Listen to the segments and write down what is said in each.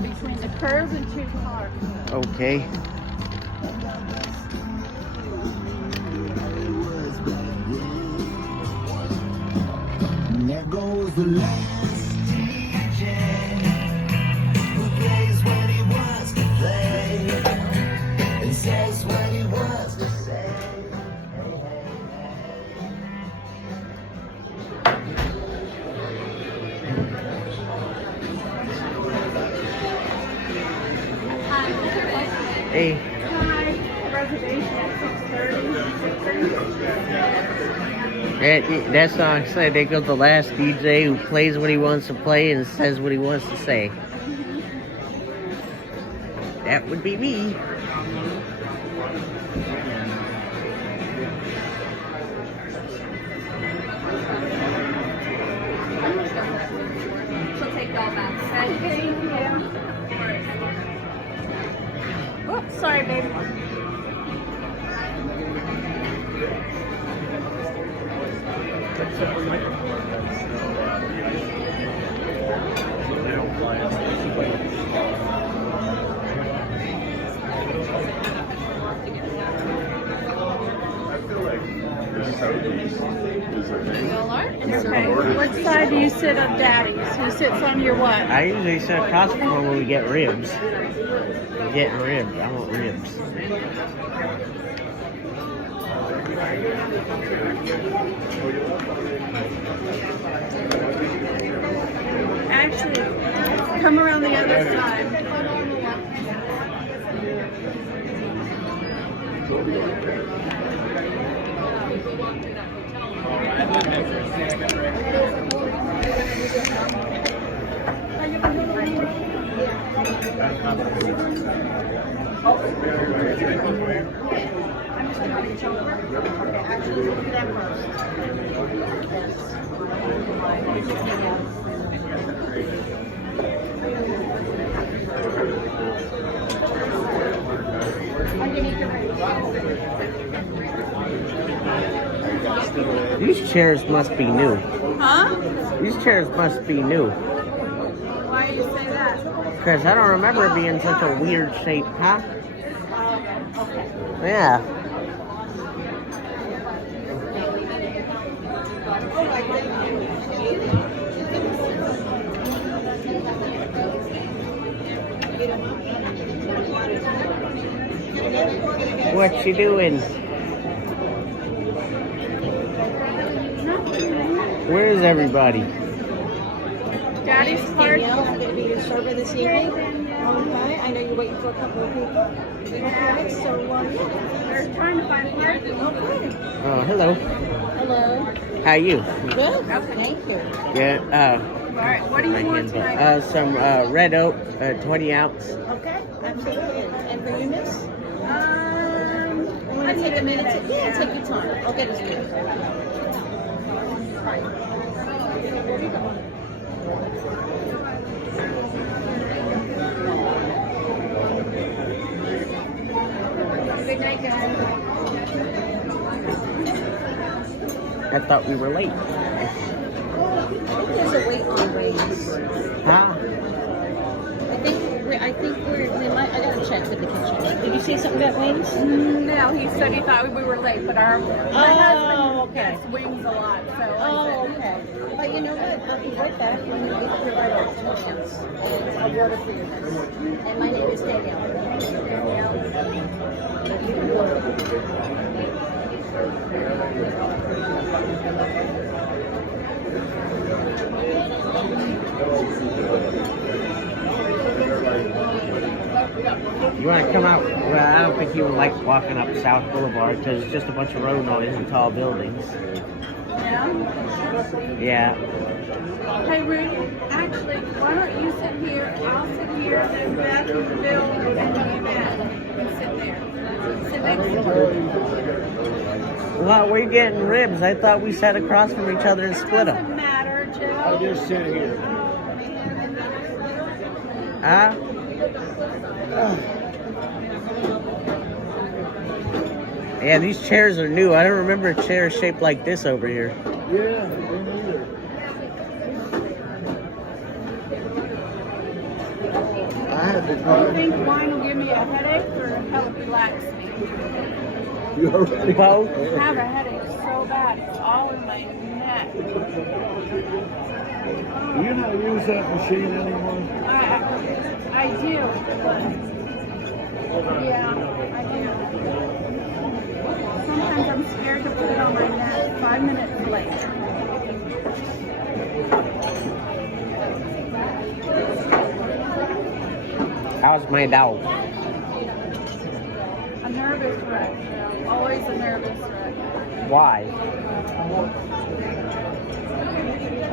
going between the curb and 2 cars. Okay. There goes the last DJ who plays what he wants to play and says what he wants to say. Hey. Hi. Reservation at 6:30. That song said they go the last DJ who plays what he wants to play and says what he wants to say. That would be me. She'll take y'all back. Thank you. Oops, sorry, baby. Okay. What side do you sit of Daddy's? Who sits on your what? I usually sit across from him when we get ribs. We're getting ribs. I want ribs. Actually, come around the other side. These chairs must be new. Huh? These chairs must be new. Why do you say that? Because I don't remember it being such a weird shape, huh? Yeah. What you doing? Where is everybody? Daddy's Danielle, I'm going to be your server this evening. Okay, I know you're waiting for a couple of people. Okay, so They're trying to find parking. okay. Oh, hello. Hello. How you? Good. Thank you. Yeah. All right, what do you want tonight? Some red oak, 20 ounce. Okay, absolutely. And for you, miss? I Want to take a minute to take your time. I'll get it to you. Good night, guys. I thought we were late. I think there's a wait on wings. Huh? I think we might. I gotta check with the kitchen. Did you say something about wings? No, he said he thought we were late, but my husband okay. gets wings a lot, so Oh, okay. But you know what? I'll be right back. When you get your right off. I'll order for you. And my name is Danielle. You want to come out? Well, I don't think you would like walking up South Boulevard because it's just a bunch of road noise and tall buildings. Yeah. Hey, Ruth, actually, why don't you sit here? I'll sit here, and Beth and Bill and you, Matt, and sit there. Sit next to her. Well, we're getting ribs. I thought we sat across from each other and split Doesn't them. matter, Joe. I'll just sit here. Huh? Yeah, these chairs are new. I don't remember a chair shaped like this over here. Yeah, me neither. Do you think wine will give me a headache or help relax me? You already Both? I have a headache so bad. It's all in my neck. Do you not use that machine anymore? I do. Yeah, I do. Sometimes I'm scared to put it on my neck 5 minutes later. How's my dog? A nervous wreck. Always a nervous wreck. Why?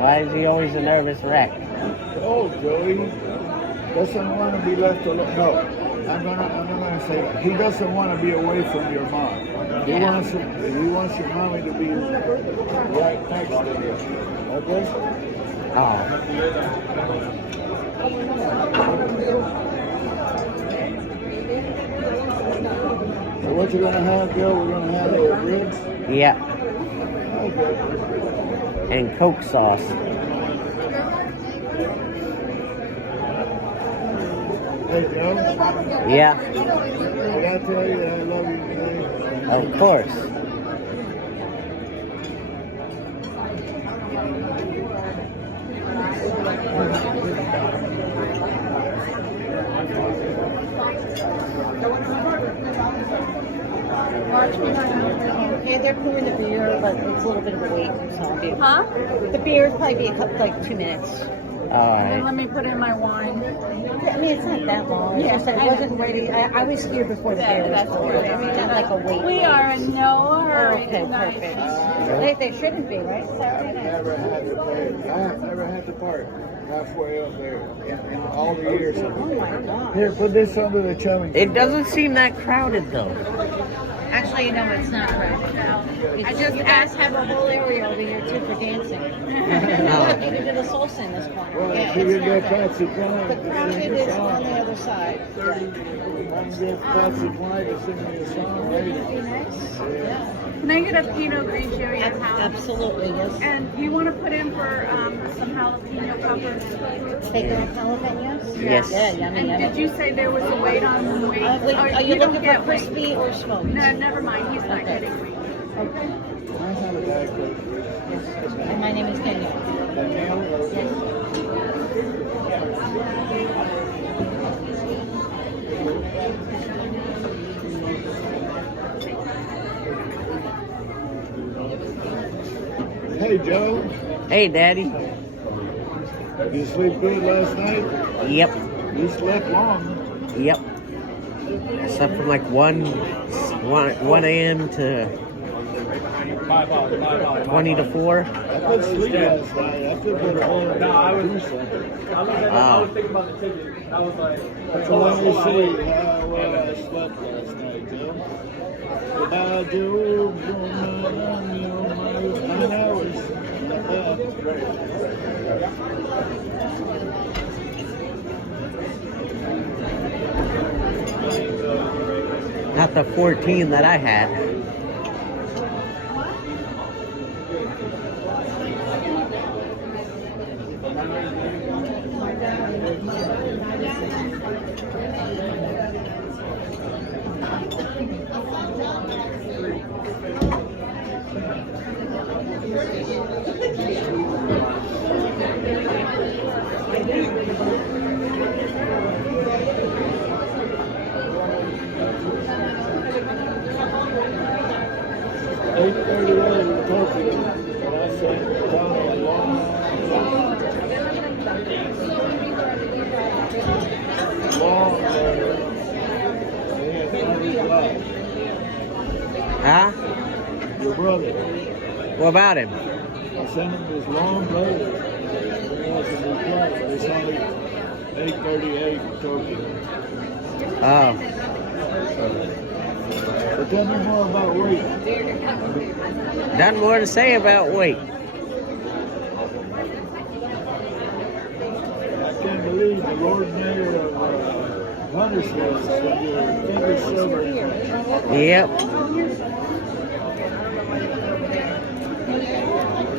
Why is he always a nervous wreck? Oh, Joey doesn't want to be left alone. No, I'm gonna say that. He doesn't want to be away from your mom. He wants your mommy to be right next to him. Okay? Oh. So what you gonna have, Joe? We're gonna have ribs. Yeah. Okay. And Coke sauce. Hey, Joe. Yeah. Did I tell you that I love you today? Of course. Yeah, they're pouring the beer, but it's a little bit of a wait. So I'll be. Huh? The beer will probably be a couple, like 2 minutes. And then Alright. let me put in my wine. I mean, it's not that long. It's Yeah, just that I it wasn't ready. I was here before the beer was That's poured. I mean, not like a wait. We are in no hurry Okay, tonight. perfect. They shouldn't be, right? Saturday night. Never had to pay. I have never had to park halfway up there in all the years. Oh my God. Here, put this under the chumming. It doesn't seem that crowded though. Actually, you know, it's not crowded. I just You guys have a whole area over here too for dancing. Look, you can do the salsa in this corner. Well, Yeah, if you it's can get not bad. Patsy Cline, The crowded is on the other side. I can get Patsy Cline to sing me a song later. Be nice. Yeah. Can I get a Pinot Grigio at house? Absolutely, yes. And you want to put in for some jalapeno peppers? Take the jalapenos? Yes. Yeah, yummy, And yummy. did you say there was a weight on weight? Are you don't looking get for weight. crispy or smoked? No, never mind. He's not Okay. getting weight. I have a bag for And my name is Kenya. Hey, Joe. Hey, Daddy. You sleep good last night? Yep. You slept long. Yep. I slept from like 1 a.m. to 20 to 4. I could sleep last night. I could put a whole do something. Oh. So let me see how well I slept last night, Joe. Did I do 9 hours? Not bad. Not the 14 that I had. Huh? Your brother. What about him? I sent him this long letter. He hasn't replied, but it's only 8:38 in Tokyo. Oh. But tell me more about weight. Nothing more to say about weight. I can't believe the Lord Mayor of Huntersville is going to finger silver. Yep.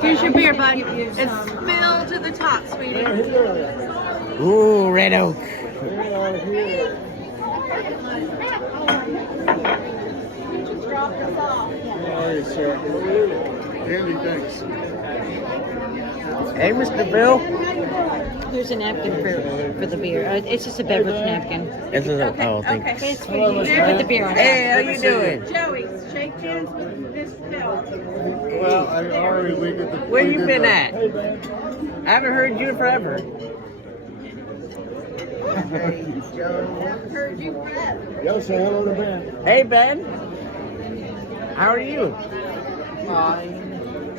Here's your beer, bud. It's filled to the top, sweetie. Ooh, red oak. Here out of here. You just dropped us off. All right, sir. Andy, thanks. Hey, Mr. Bill. Here's a napkin for the beer. It's just a beverage napkin. This is a, oh, thank you. It's for you. Put the beer on. Hey, how you doing? Joey, shake hands with Miss Bill. Well, I already we did the. Where we you did been the- at? I haven't heard you in forever. Heard you forever. Yo, say hello to Ben. Hey, Ben. How are you?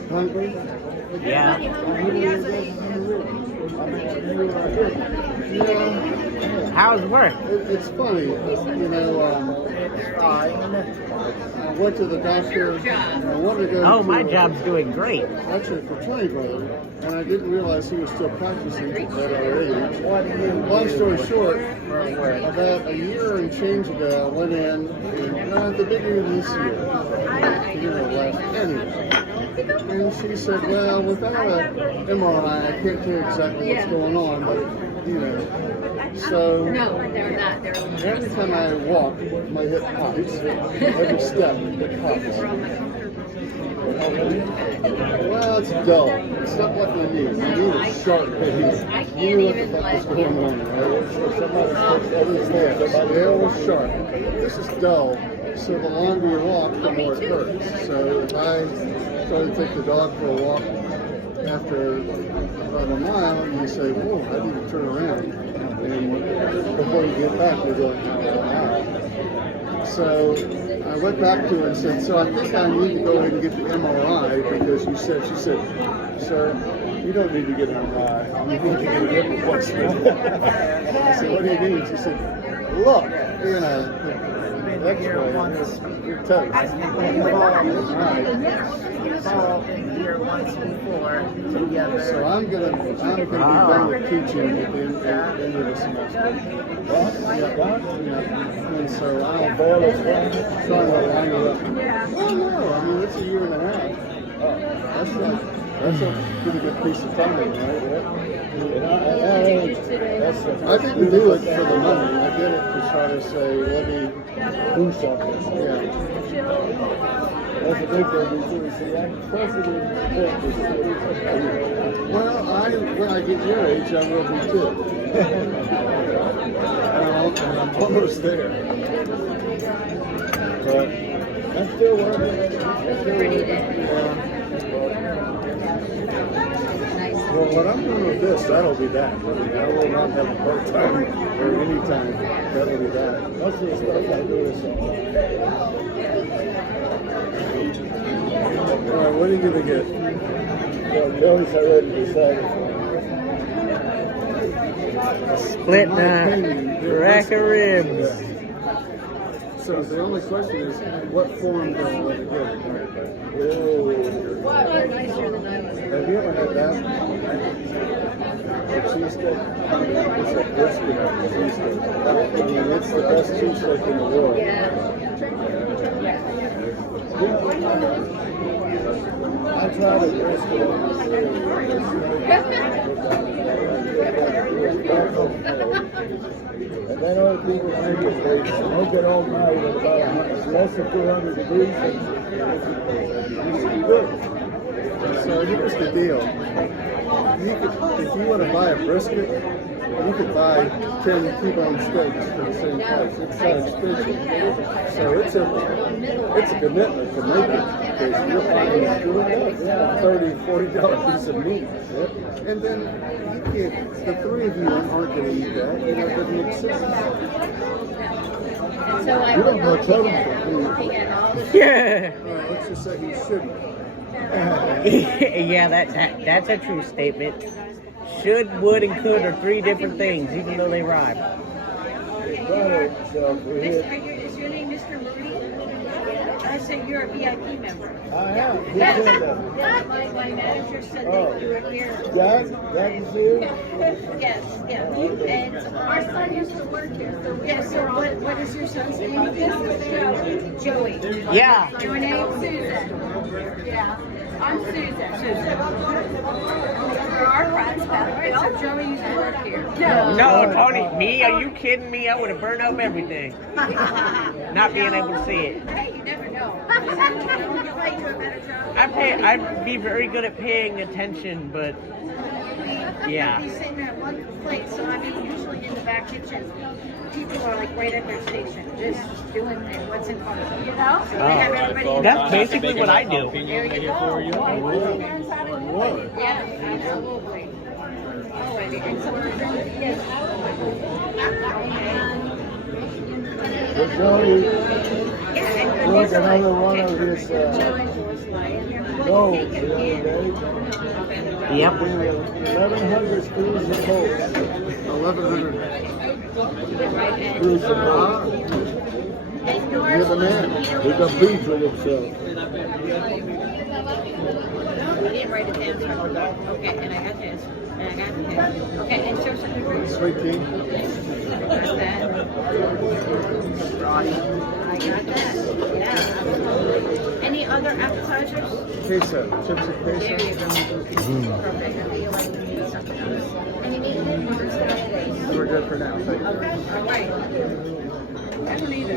Hungry? Yeah. How's work? It's funny, I went to the doctor. I wanted to go. Oh, to my job's doing great. Actually, for Tony brother, and I didn't realize he was still practicing at our age. Long story short, about a year and change ago, I went in at the beginning of this year. Anyway. And she said, well, without an MRI, I can't tell you exactly what's going on, but, So, No, they're not. They're every time I walk, my hip pops. Every step, it pops. Well, it's dull. It's not like my knee. My knee is sharp. You knew what the fuck was going on, right? Somebody's there. The nail was sharp. This is dull. So the longer you walk, the more it hurts. So if I try to take the dog for a walk after about a mile, and you say, whoa, I need to turn around. And before you get back, you're going, ow. So I went back to her and said, so I think I need to go ahead and get the MRI because she said, sir, you don't need to get an MRI. You need to get a hip replacement. I said, what do you mean? She said, look, X-ray, your toes. So I'm gonna be done with teaching at the end of the semester. And so I'll try to line it up. Well, no, I mean it's a year and a half. That's a pretty good piece of time, right? I didn't do it for the money. I did it to try to say, let me do something. Yeah. That's a big thing. Well, when I get your age, I will be too. I'm almost there. But I'm still working. Well, what I'm doing with this, that'll be that. I will not have a part-time or any time. That'll be that. Most of the stuff I do is all right, what are you going to get? Well, Joey's already decided. Split rack of ribs. So the only question is, what form do I want to get? Have you ever had that? A cheesesteak? It's a brisket cheesesteak. I mean, it's the best cheesesteak in the world. I tried a brisket. And then other people think if they smoke it all night at about less than 200 degrees, it's good. So here's the deal. If you want to buy a brisket, you could buy 10 T-bone steaks for the same price. It's not expensive. So it's a commitment to make it because you're buying a $30, $40 piece of meat. And then the three of you aren't going to eat that. It doesn't make sense. So I You will don't go know to total. Yeah. All right, let's just say you shouldn't. Yeah, that's a true statement. Should, would, and could are three different things, even though they rhyme. Is your name Mr. Moody? I said you're a VIP member. I am. Yeah, my manager said that you were here. Jack is here? Yes. And our son used to work here. Yes, so what is your son's name? Joey. Yeah. Your name? Susan. Yeah. I'm Susan. Susan. For our friends, Alright, so Joey used to work here. No, Tony, me? Are you kidding me? I would have burned up everything. Not being able to see it. Hey, you never know. You might do a better job. I'd be very good at paying attention, but yeah. Be sitting at one place, so I mean, usually in the back kitchen, people are like right at their station, just doing what's in front of them. You know? So they have everybody. That's basically what I do. There you go. Yeah, absolutely. Oh, and some of the yes. But Joey, Yeah, and look, this another like- one of his goals the other day. Yep. 1,100 screws of bolts. 1,100 screws of bolts. You're the man. He competes with himself. I didn't write it down. Okay, and I got this. And I got this. Okay, and so something. Sweet tea. I got that. I got that. Yeah, absolutely. Any other appetizers? Queso. Chips and There queso. you go. Perfect. I feel like we need something else. And you need it? We're good for now. Thank you. Okay, all right. I don't either.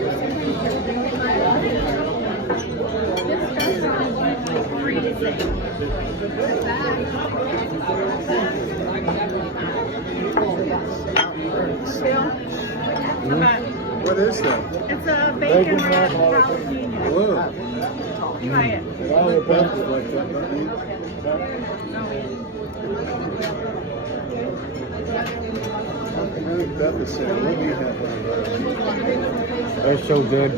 Free to say. What is that? It's a Bacon bacon wrap wrap jalapeno. Whoa. Try it. And all the peppers like that, don't you? I think Becca said we'll be happy. They're so good.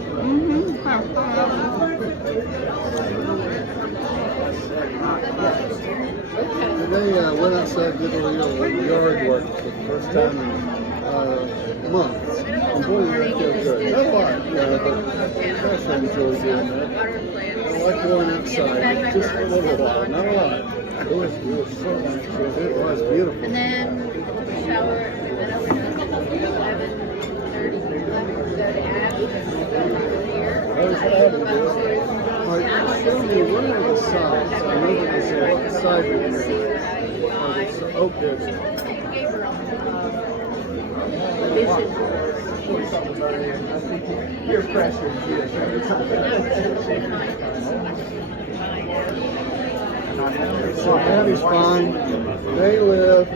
Today went outside and did a little yard work for the first time in months. And boy, that feels good. Not a lot, yeah, but gosh, I enjoy doing that. I like going outside just for a little while, not a lot. It was so nice. It was beautiful. And then shower, we went over to 11:30. I was having it. Like, show me what are the sides? I know that they say what side you're going to do. Okay. Peer pressure. So Abby's fine. They live.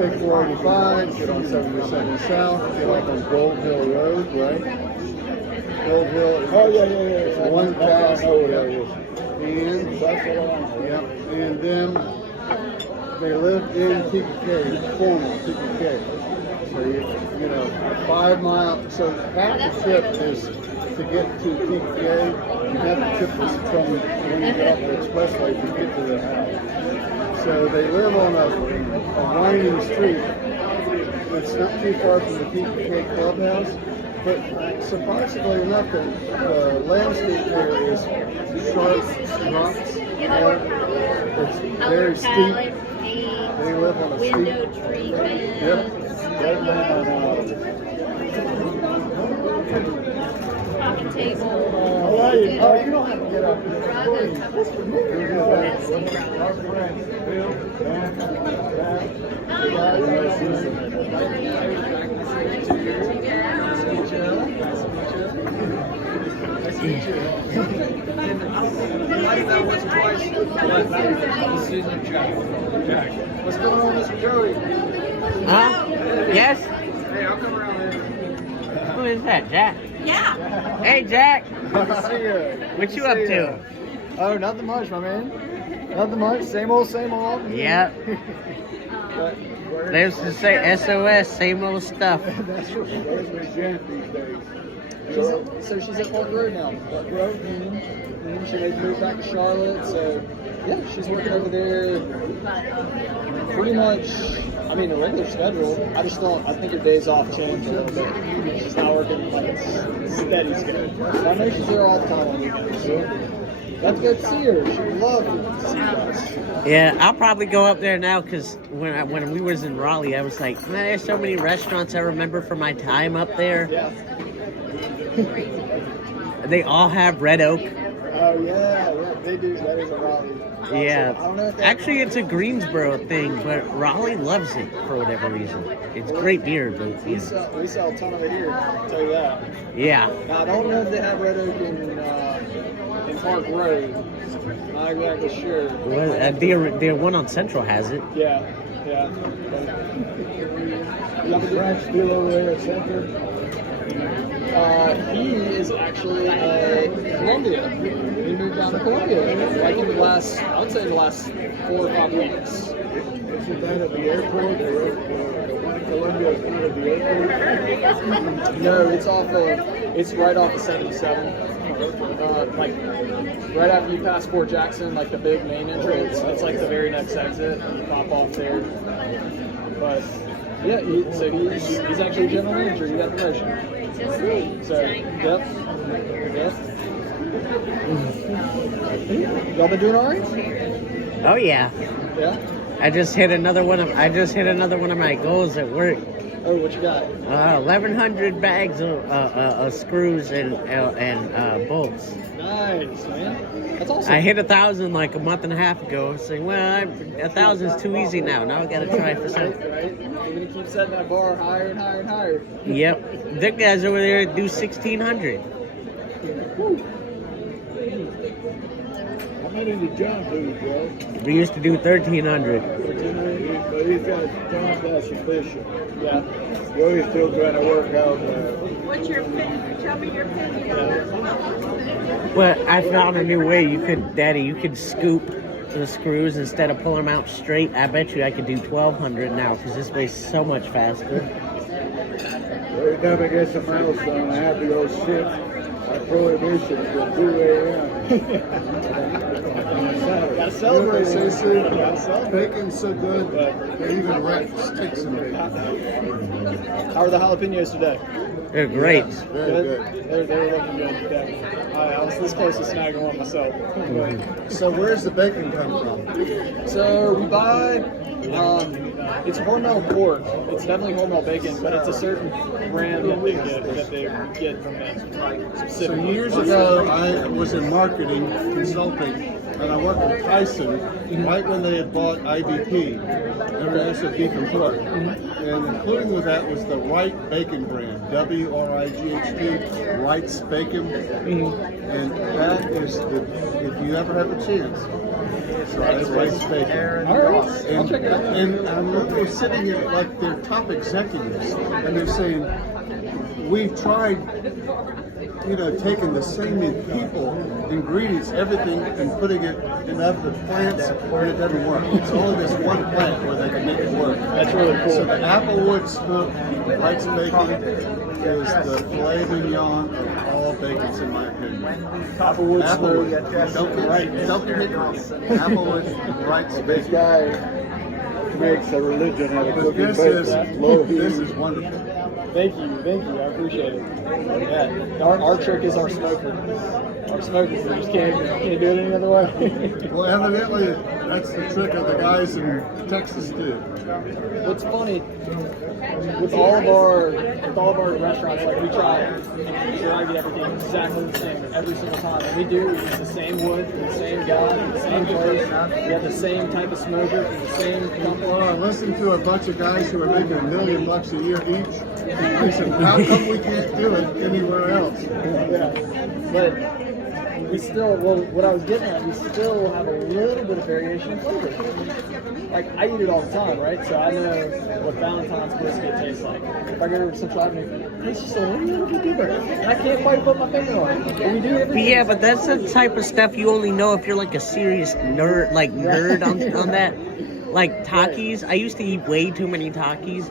Take 485, get on 77 South, get off on Gold Hill Road, right? Gold Hill. Oh yeah. It's one pass. And yep. And then they live in PPK, formal PPK. So you know, 5 miles. So half the trip is to get to PPK, and half the trip is from when you get off the expressway to get to their house. So they live on a winding street. It's not too far from the PPK clubhouse, but surprisingly enough, the landscape there is sharp rocks. It's very steep. They live on a steep. Window treatment. Yep. Right now Coffee table. Oh, you don't have to get up. Our friends, Bill, Dan, What's going on, Mr. Joey? Huh? Yes? Hey, I'll come around later. Who is that, Jack? Yeah. Hey, Jack. Good to see you. What you up to? Oh, nothing much, my man. Nothing much. Same old, same old. Yep. There's to say SOS, same old stuff. That's right. Where's my gent these days? So she's at Park Road now. Park Road. They've moved back to Charlotte. So yeah, she's working over there. Pretty much. I mean, the regular schedule. I just don't. I think her days off change a little bit. She's not working like it's steady schedule. So I know she's there all the time on weekends. So that's good to see her. She would love to see us. Yeah, I'll probably go up there now because when we was in Raleigh, I was like, man, there's so many restaurants I remember from my time up there. Yeah. They all have red oak. Oh yeah. They do. That is a Raleigh. Yeah. I don't know if they Actually, it's a Greensboro thing, but Raleigh loves it for whatever reason. It's great beer, but we sell a ton of it here. I'll tell you that. yeah. Now, I don't know if they have Red Oak in Park Road. Not exactly sure. Well, the one on Central has it. Yeah. Frank's still over there at Center. He is actually Columbia. He moved down to Columbia like in the last, I would say the last 4 or 5 weeks. Isn't that at the airport? The one in Columbia is not at the airport? No, it's right off of 77. Like right after you pass Fort Jackson, like the big main entrance, it's like the very next exit, and you pop off there. But yeah, he's actually general manager. You got promotion. So yep. Y'all been doing all right? Oh yeah. Yeah. I just hit another one of my goals at work. Oh, what you got? 1,100 bags of screws and bolts. Nice, man. That's awesome. I hit 1,000 like a month and a half ago. Saying, well, 1,000 is too easy now. Now I got to try for something. Right. You're gonna keep setting that bar higher and higher and higher. Yep. The guys over there do 1,600. How many did John do, Joe? We used to do 1,300. But he's got John's got sufficient. Yeah. Joey's still trying to work out. What's your opinion? Tell me your opinion. But I found a new way. You could scoop the screws instead of pulling them out straight. I bet you I could do 1,200 now because this way's so much faster. Every time I get some milestone, I have to go sit on prohibition until 2 a.m. Gotta celebrate, Cece. Bacon's so good that they even wrap sticks in bacon. How are the jalapenos today? They're great. Yes, very good. They're looking good. Yeah. I was this close to snagging one myself. So where's the bacon come from? So we buy, it's Hormel pork. It's definitely Hormel bacon, but it's a certain brand that they get from that So specific. years ago, I was in marketing consulting, and I worked with Tyson right when they had bought IBP, International Beef and Pork, and including with that was the Wright Bacon brand, WRIGHT, Wright's Bacon, and that is if you ever have a chance. So that's Wright's Bacon. All right, I'll check it out. And I'm literally sitting in like their top executives, and they're saying, we've tried, taking the same people, ingredients, everything, and putting it in other plants, and it doesn't work. It's only this one plant where they can make it work. That's really cool. So the Applewood smoked Wright's Bacon is the filet mignon of all bacons, in my opinion. Applewood Applewood. smoke. Don't get it wrong. Applewood, Wright's This Bacon. guy makes a religion out of But cooking this bacon. Low heat. is wonderful. Thank you, I appreciate it. Yeah, our trick is our smoker. Our smokers, we just can't do it any other way. Well, evidently, that's the trick of the guys in Texas too. What's funny with all of our restaurants, like we try and get everything exactly the same every single time, and we use the same wood from the same guy, from the same place. We have the same type of smoker from the same company. Well, I listened to a bunch of guys who are making $1 million a year each. I said, how come we can't do it anywhere else? Yeah, but we still, what I was getting at, we still have a little bit of variation in flavor. Like, I eat it all the time, right? So I know what Valentine's brisket tastes like. If I go to Central Avenue, it's just a little bit different. And I can't quite put my finger on it. And we do everything. Yeah, but that's the type of stuff you only know if you're like a serious nerd, on that. Like Takis, I used to eat way too many Takis,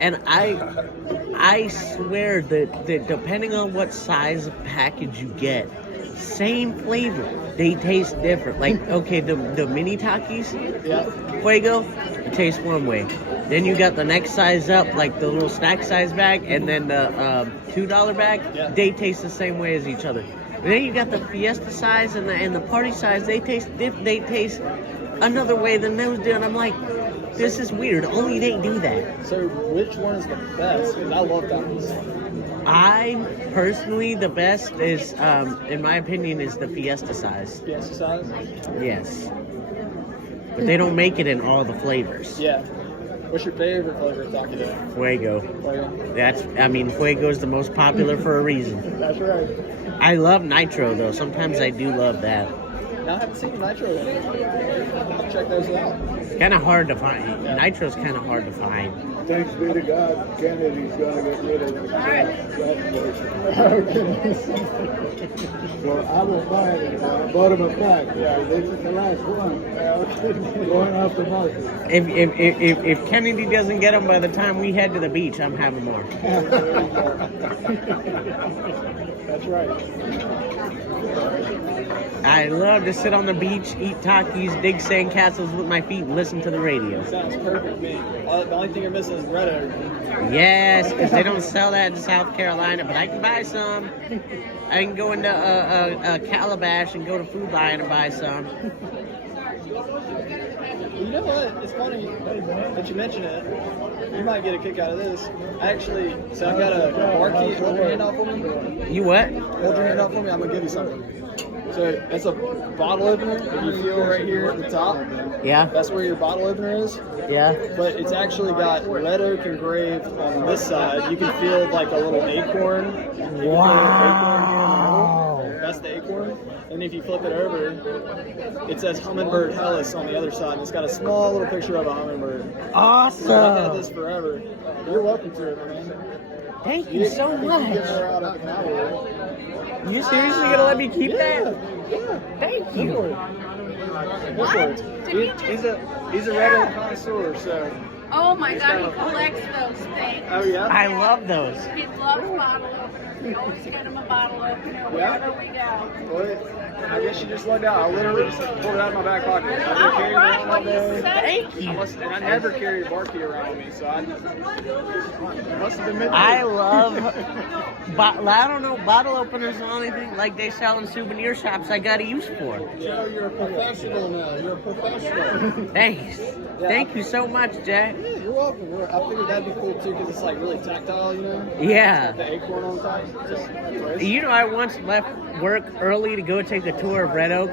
and I swear that depending on what size of package you get, same flavor, they taste different. Like, okay, the mini Takis, Fuego, it tastes one way. Then you got the next size up, like the little snack size bag, and then the $2 bag, they taste the same way as each other. And then you got the Fiesta size and the party size, they taste another way than those do, and I'm like, this is weird. Only they do that. So which one is the best? Because I love Takis. I personally, the best is, in my opinion, is the Fiesta size. Fiesta size? Yes. But they don't make it in all the flavors. Yeah. What's your favorite flavor of Taco Day? Fuego. Fuego. Fuego is the most popular for a reason. That's right. I love nitro though. Sometimes I do love that. Now I haven't seen nitro yet. I'll check those out. It's kind of hard to find. Nitro's kind of hard to find. Thanks be to God, Kennedy's gonna get rid of it. So I won't buy it anymore. I bought him a pack. Yeah, this is the last one. Going off the market. If Kennedy doesn't get them by the time we head to the beach, I'm having more. That's right. I love to sit on the beach, eat Takis, dig sandcastles with my feet, and listen to the radio. Sounds perfect to me. The only thing you're missing is Red Oak. Yes, because they don't sell that in South Carolina, but I can buy some. I can go into a Calabash and go to Food Lion and buy some. You know what? It's funny that you mention it. You might get a kick out of this. Actually, so I got a marquee. Hold your hand out for me. You what? Hold your hand out for me. I'm gonna give you something. So that's a bottle opener. If you feel right here at the top, Yeah? that's where your bottle opener is. Yeah? But it's actually got Red Oak engraved on this side. You can feel like a little acorn. You can feel an acorn here in the middle. That's the acorn. And if you flip it over, it says Hummingbird Hellas on the other side. And it's got a small little picture of a hummingbird. Awesome! I've had this forever. You're welcome to it, man. Thank you so You much. can get her out of the cowboy. You seriously gonna let me keep that? Yeah. Thank Go for you. it. Go for it. He's a Red Oak connoisseur, so. Oh my God, he collects those things. Oh yeah. I love those. He loves bottle openers. We always get him a bottle opener wherever we go. Well, I guess you just lugged out. I literally just pulled it out of my back pocket. I've been Oh, carrying it right, around what all you day. say? Thank you. And I never carry a bar key around with me, so I must have been Midwood. I love, I don't know, bottle openers and anything like they sell in souvenir shops. I got a use for. Joe, you're a professional now. You're a professional. Thanks. Thank you so much, Jack. Yeah, you're welcome. I figured that'd be cool too, because it's like really tactile, you know? Yeah. The acorn on top. Just, You know, I once left work early to go take a tour of Red Oak.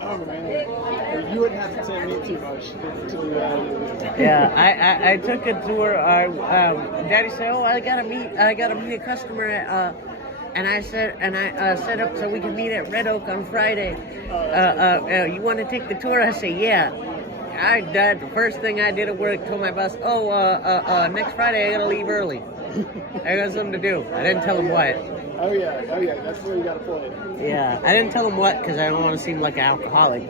oh man. You wouldn't have to tell me too much to do that either. Yeah, I took a tour. Daddy said, "Oh, I gotta meet a customer at." And I said, set up so we can meet at Red Oak on Friday. You want to take the tour? I say, yeah. The first thing I did at work, told my boss, next Friday I gotta leave early. I got something to do. I didn't tell him what. Oh yeah, that's where you gotta play it. Yeah, I didn't tell him what because I don't want to seem like an alcoholic.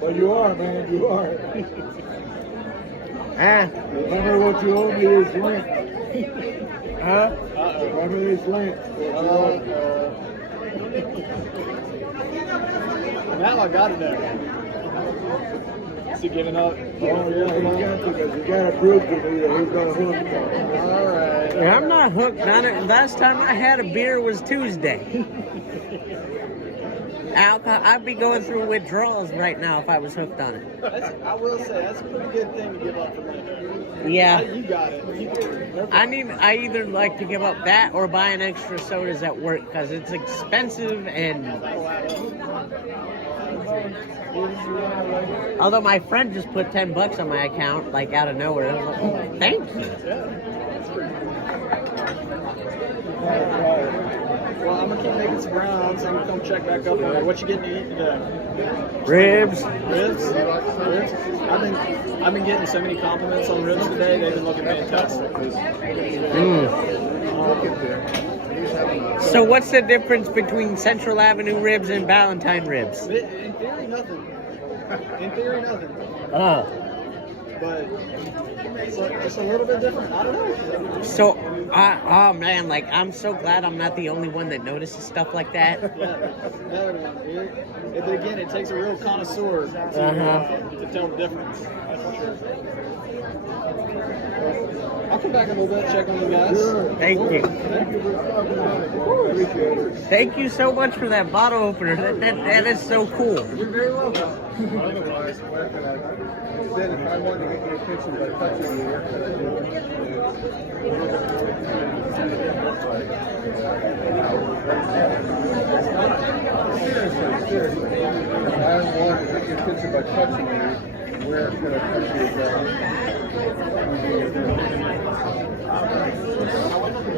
But But you are, man, you are. Remember what you owe me is rent. huh? Remember this rent. Now I gotta know. Is he giving up? Oh yeah, you got to, because you got to prove to me that he's gonna hook me. Alright. Yeah, I'm not hooked on it. Last time I had a beer was Tuesday. I'd be going through withdrawals right now if I was hooked on it. I will say, that's a pretty good thing to give up for me. Yeah. You got it. I either like to give up that or buying extra sodas at work because it's expensive and. Although my friend just put $10 on my account, like out of nowhere. I was like, oh, thank you. Well, I'm gonna keep making some rounds. I'm gonna come check back up on it. What you getting to eat today? Ribs. Ribs? Ribs? I've been getting so many compliments on ribs today. They've been looking fantastic. So what's the difference between Central Avenue ribs and Valentine ribs? In theory, nothing. In theory, nothing. Oh. But it's just a little bit different. I don't know. So, oh man, like I'm so glad I'm not the only one that notices stuff like that. Yeah. No, but again, it takes a real connoisseur to tell the difference. That's for sure. I'll come back in a little bit, check on you guys. Thank you. Thank you for stopping by. Appreciate it. Thank you so much for that bottle opener. That is so cool. You're very welcome. Otherwise, where can I? Then if I wanted to get your attention by touching you, where could I do seriously. If I wanted to get your attention by touching you, where could I touch you again?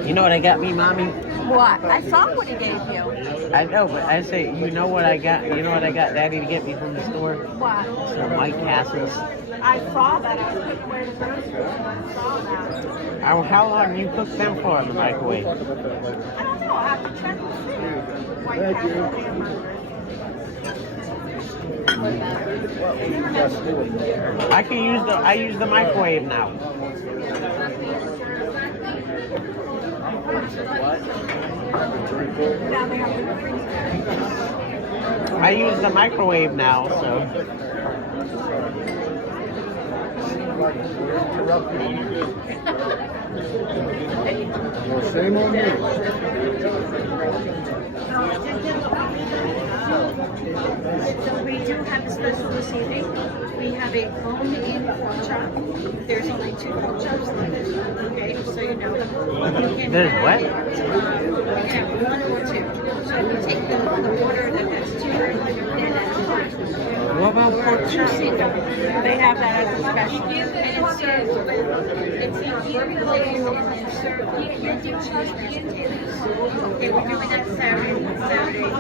You know what I got me, Mommy? What? I saw what he gave you. I know, but I say, you know what I got? You know what I got Daddy to get me from the store? What? Some White Castles. I saw that. I was putting away the groceries and I saw that. How long you cook them for in the microwave? I don't know. I have to check and see. White Castle hamburgers. I use the microwave now. I use the microwave now, so. Well, shame on you. So we do have a special this evening. We have a bone-in pork chop. There's only 2 pork chops left. Okay, just so you know. You can There's have, what? You can have 1 or 2. So if you take the order, then that's 2, then that's 1. What about pork chop? They have that as a special. And it's served with, it's very glazed and then served with mint and cheese mashed potatoes. Okay, we're doing that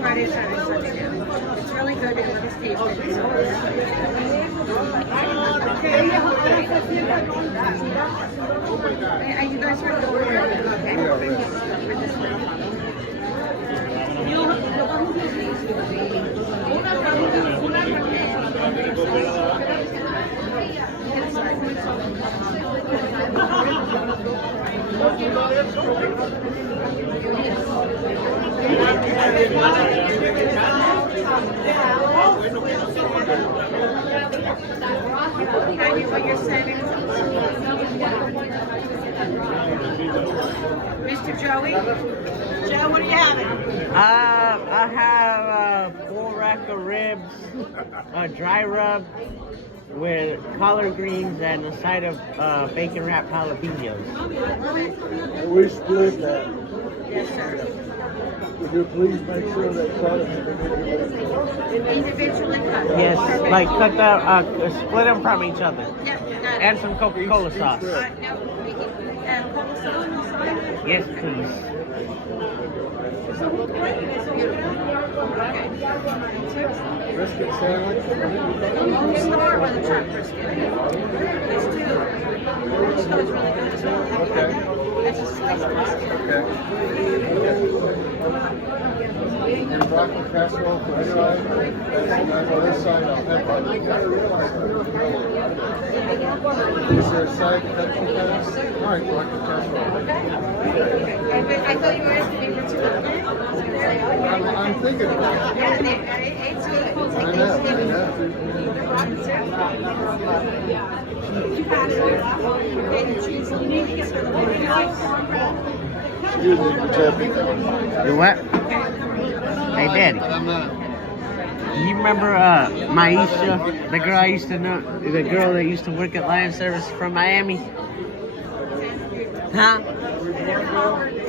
Friday, Saturday, Sunday now. It's really good. They let us taste it. So, are you guys ready to order? Okay. What you're saying? Mr. Joey? Joe, what are you having? I have a full rack of ribs, a dry rub with collard greens and a side of bacon wrapped jalapenos. We split that. Yes, sir. Would you please make sure that products are Individually cut. Yes, like cut split them from each other. And some Coca-Cola sauce. No, we can, Coca sauce on the side? Yes, please. Brisket sandwich? Start with a chuck brisket. There's 2. Which one's really good as well? Okay. That's a sliced brisket. Okay. And broccoli casserole for this side? And for this side, I'll have broccoli casserole. Is there a side that you have? All right, broccoli casserole. I thought you were asking me for 2. I'm thinking about it. It's good. I know. Excuse me, Giuseppe. You what? Hey, Daddy. You remember Maisha, the girl I used to know, the girl that used to work at Lion Service from Miami? Huh?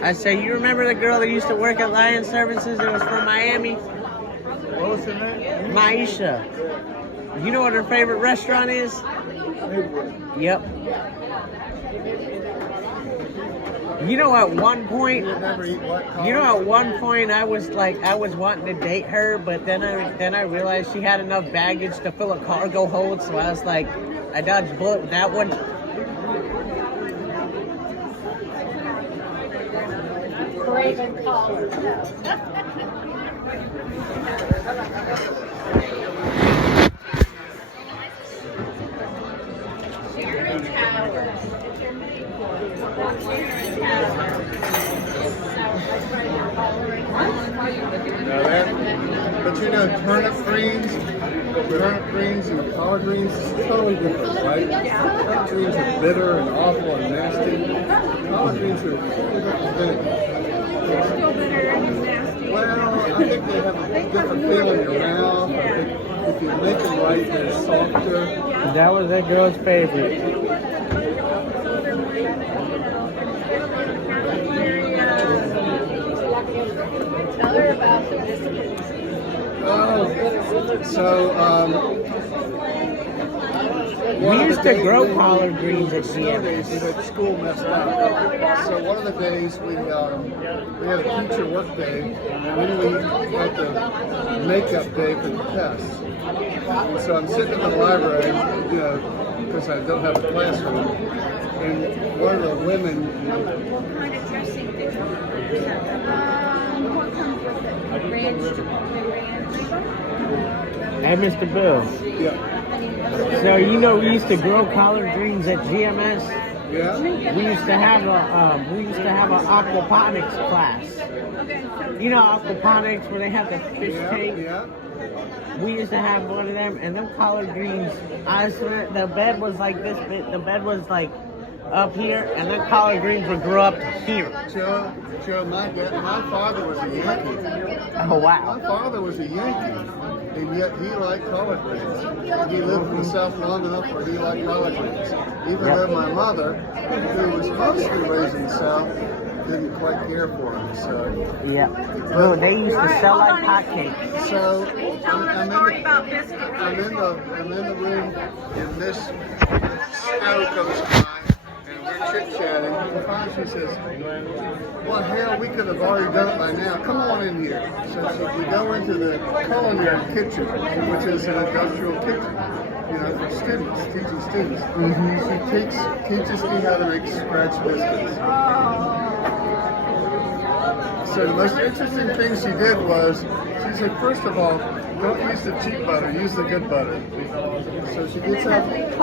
I say, you remember the girl that used to work at Lion Services that was from Miami? What was her name? Maisha. You know what her favorite restaurant is? Midwood. Yep. You know, at one point, Never eat what? I was wanting to date her, but then I realized she had enough baggage to fill a cargo hold, so I was like, I dodged a bullet with that one. Raven collar. But you know, turnip greens, turnip greens and collard greens is totally different, right? Turnip greens are bitter and awful and nasty. Collard greens are totally different thing. They're still bitter and nasty. Well, I think they have a different feel in your mouth. I think if you make them right, they're softer. That was that girl's favorite. Tell her about the biscuits. Oh, so We used to grow collard greens at snow days we CMS. had school messed up. So one of the days we had a teacher work day, and then we had the makeup day for the tests. And so I'm sitting in the library, you know, because I don't have a classroom, and one of the women, What kind of dressing did you have? What comes with it? Ranch, the ranch. Hey, Mr. Bill. yeah, So you know we used to grow collard greens at GMS. yeah, We used to have a aquaponics class. Okay, so You know aquaponics where they have the fish yeah, tank. yeah. We used to have one of them, and them collard greens. I swear, the bed was like this big. The bed was like up here, and then collard greens would grow up to here. Joe, my father was a Yankee. Oh My wow! father was a Yankee, and yet he liked collard greens. He lived in the South long enough where he liked collard greens. Even though my mother, who was mostly raised in the South, didn't quite care for him. So, Yeah. No, they used to sell like hotcakes. so tell her a story about biscuits. I'm in the room, and this snow comes by, and we're chit-chatting. And finally she says, well, hell, we could have already done it by now. Come on in here. So we go into the culinary kitchen, which is an industrial kitchen, you know, for students, teaching students. She teaches me how to make scratch biscuits. So the most interesting thing she did was, she said, first of all, don't use the cheap butter, use the good butter. So she gets it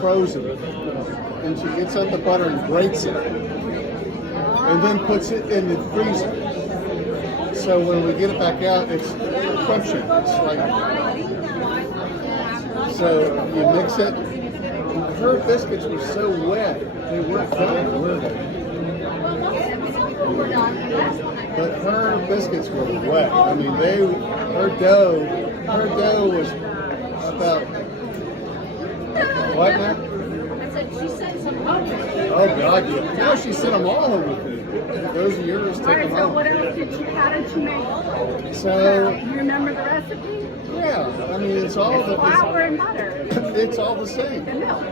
frozen, and she gets out the butter and grates it, and then puts it in the freezer. So when we get it back out, it's crunchy. It's like, so you mix it. Her biscuits were so wet, they weren't done, were they? But her biscuits were wet. I mean, her dough was about, what now? Oh God, yeah. No, she sent them all over to me. Those are yours, take them So home. what else how did you make? So, You remember the recipe? yeah, I mean, it's all Flour and butter. it's all the same. And milk,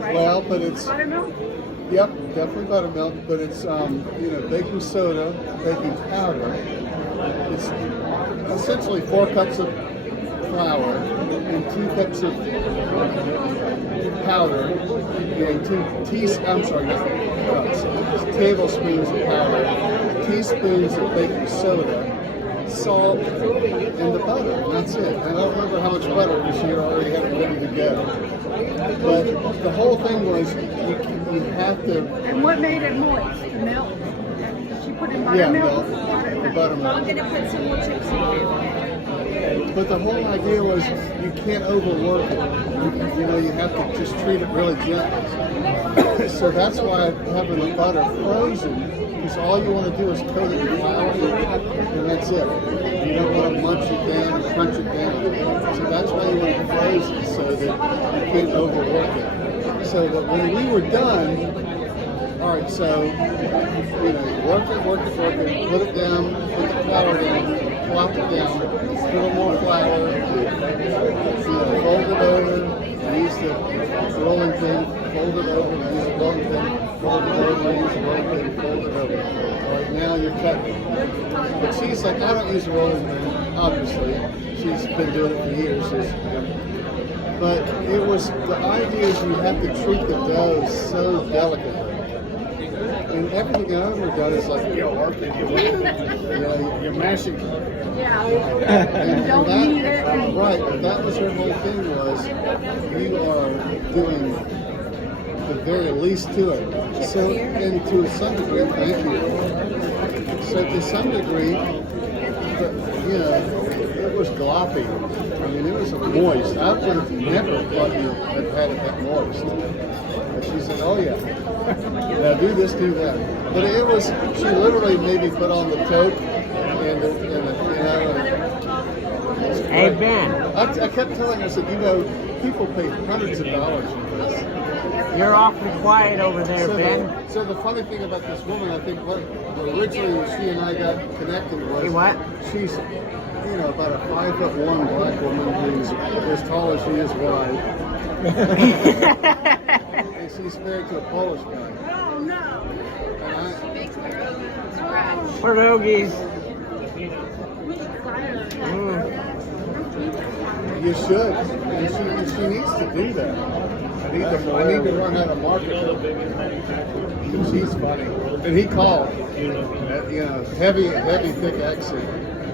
right? Well, but it's, Buttermilk? yep, definitely buttermilk, but it's, you know, baking soda, baking powder. It's essentially 4 cups of flour and 2 cups of powder, and 2 tablespoons of powder, teaspoons of baking soda, salt, and the butter, and that's it. I don't remember how much butter because she already had it ready to go. But the whole thing was you have to. And what made it moist? The milk? She put in Yeah, buttermilk? milk, the buttermilk. I'm gonna put some more chips in there. But the whole idea was you can't overwork it. You know, you have to just treat it really gently. So that's why having the butter frozen, because all you want to do is coat it in flour, and that's it. You don't want to munch it down and crunch it down. So that's why you want it frozen, so that you can't overwork it. So that when we were done, all right, so, you know, work it, put it down, put the flour down, plop it down, put a little more flour, you know, fold it over, use the rolling pin, fold it over, use the rolling pin, fold it over, use the rolling pin, fold it over. All right, now you're cutting. But she's like, I don't use a rolling pin, obviously. She's been doing it for years. But it was, the idea is you have to treat the dough so delicately. And everything I've ever done is like, you're working, you're mashing. Yeah. And Don't that, need it. right, and that was her whole thing was, you are doing the very least to it. So, and to some degree, thank you. So to some degree, but, you know, it was gloppy. I mean, it was moist. I would have never thought you had had it that moist. But she said, oh yeah, now do this, do that. But it was, she literally made me put on the toque and you know. Hey, Ben. I kept telling her, I said, you know, people pay hundreds of dollars for this. You're awfully quiet over there, Ben. So the funny thing about this woman, I think what originally she and I got connected was Hey, what? she's, you know, about a 5'1" black woman who's as tall as she is wide. And she's married to a Polish guy. Oh no. And Pierogies. you should. And she needs to do that. I need to learn how to market her. She's funny. And he called, you know, heavy, thick accent.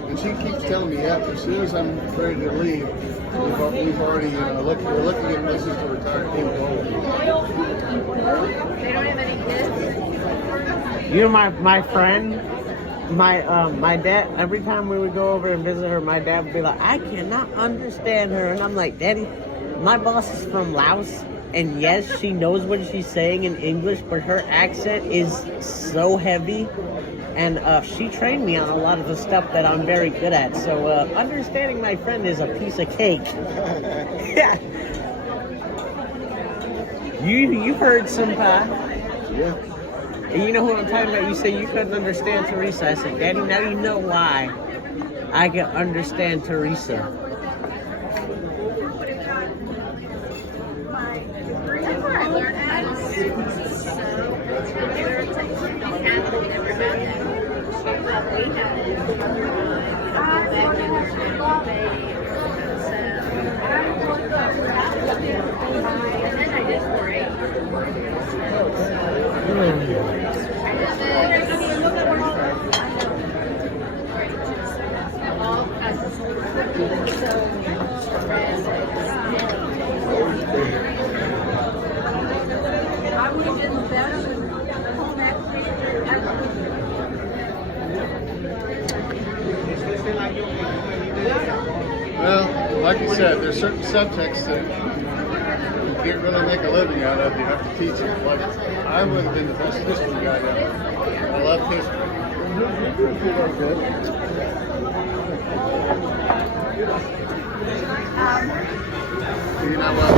And she keeps telling me, yeah, as soon as I'm ready to leave, we've already, we're looking at places to retire. They don't have any kids? You know my friend, my dad, every time we would go over and visit her, my dad would be like, I cannot understand her. And I'm like, Daddy, my boss is from Laos. And yes, she knows what she's saying in English, but her accent is so heavy. And she trained me on a lot of the stuff that I'm very good at. So understanding my friend is a piece of cake. Yeah. You heard Senpai. Yeah. And you know who I'm talking about? You say you couldn't understand Teresa. I said, Daddy, now you know why I can understand Teresa. That's where I learned how to sew. I would have been better than home Well, like you said, there's certain subjects that you can't really make a living out of. You have to teach them. Like, I would have been the best history guy ever. I love history. You know what?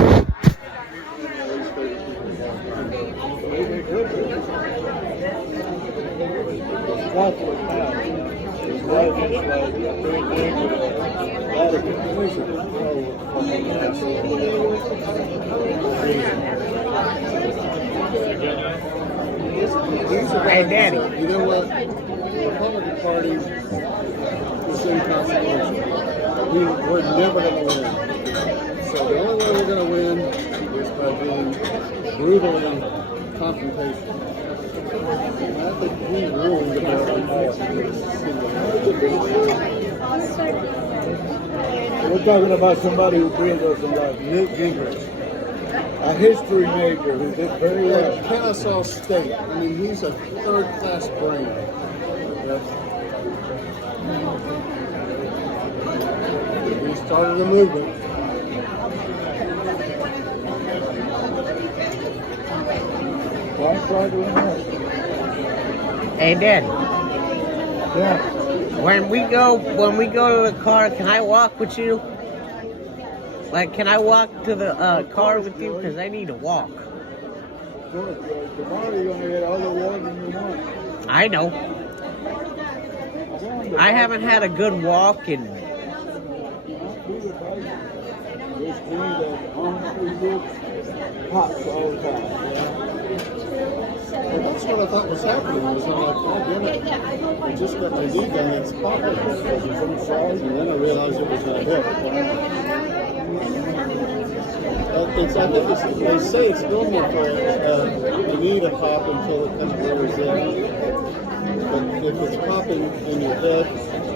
Hey, Daddy. You know what? The Republican Party is inconsequential. We're never going to win. So the only way we're going to win is by being brutally confrontational. And I think we ruined American politics. We're talking about somebody who brings us a lot. Newt Gingrich, a history major who did very well. Kennesaw State. I mean, he's a third-class brain. Yes. He started a movement. I'm trying to remember. Hey, Dad. Yeah. When we go to the car, can I walk with you? Like, can I walk to the car with you? Because I need to walk. Good. Tomorrow you're going to get all the walking you want. I know. I haven't had a good walk in... Pops all the time. Well, that's what I thought was happening. Was I'm like, oh, damn it. I just got my knee done. It's popping. And then I realized it was a hip. They say it's normal for the knee to pop until it comes over But if it's popping in your head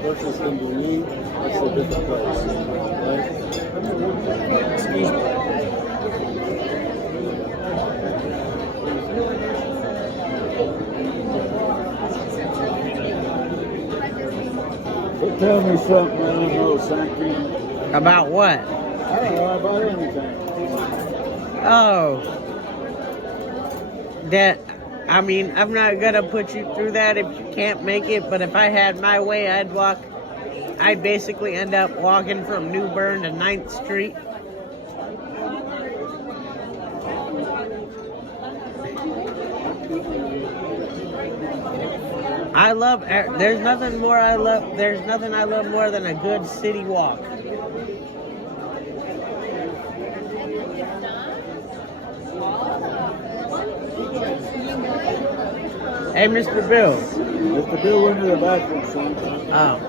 versus in your knee, that's a different place. Right? Excuse me. But tell me something I don't know, Sankey. About what? I don't know about anything. Oh. That, I mean, I'm not gonna put you through that if you can't make it, but if I had my way, I'd basically end up walking from New Bern to 9th Street. There's nothing I love more than a good city walk. Hey, Mr. Bill. Mr. Bill went to the bathroom, son. Oh.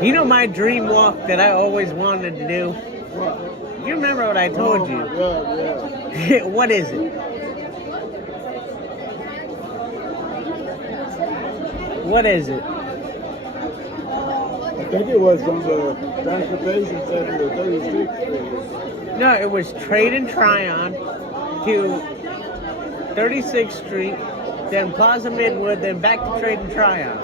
You know my dream walk that I always wanted to do? What? You remember what I told you? Oh, my God, yeah. What is it? What is it? I think it was from the transportation center to 36th Street. No, it was Trade and Tryon to 36th Street, then Plaza Midwood, then back to Trade and Tryon.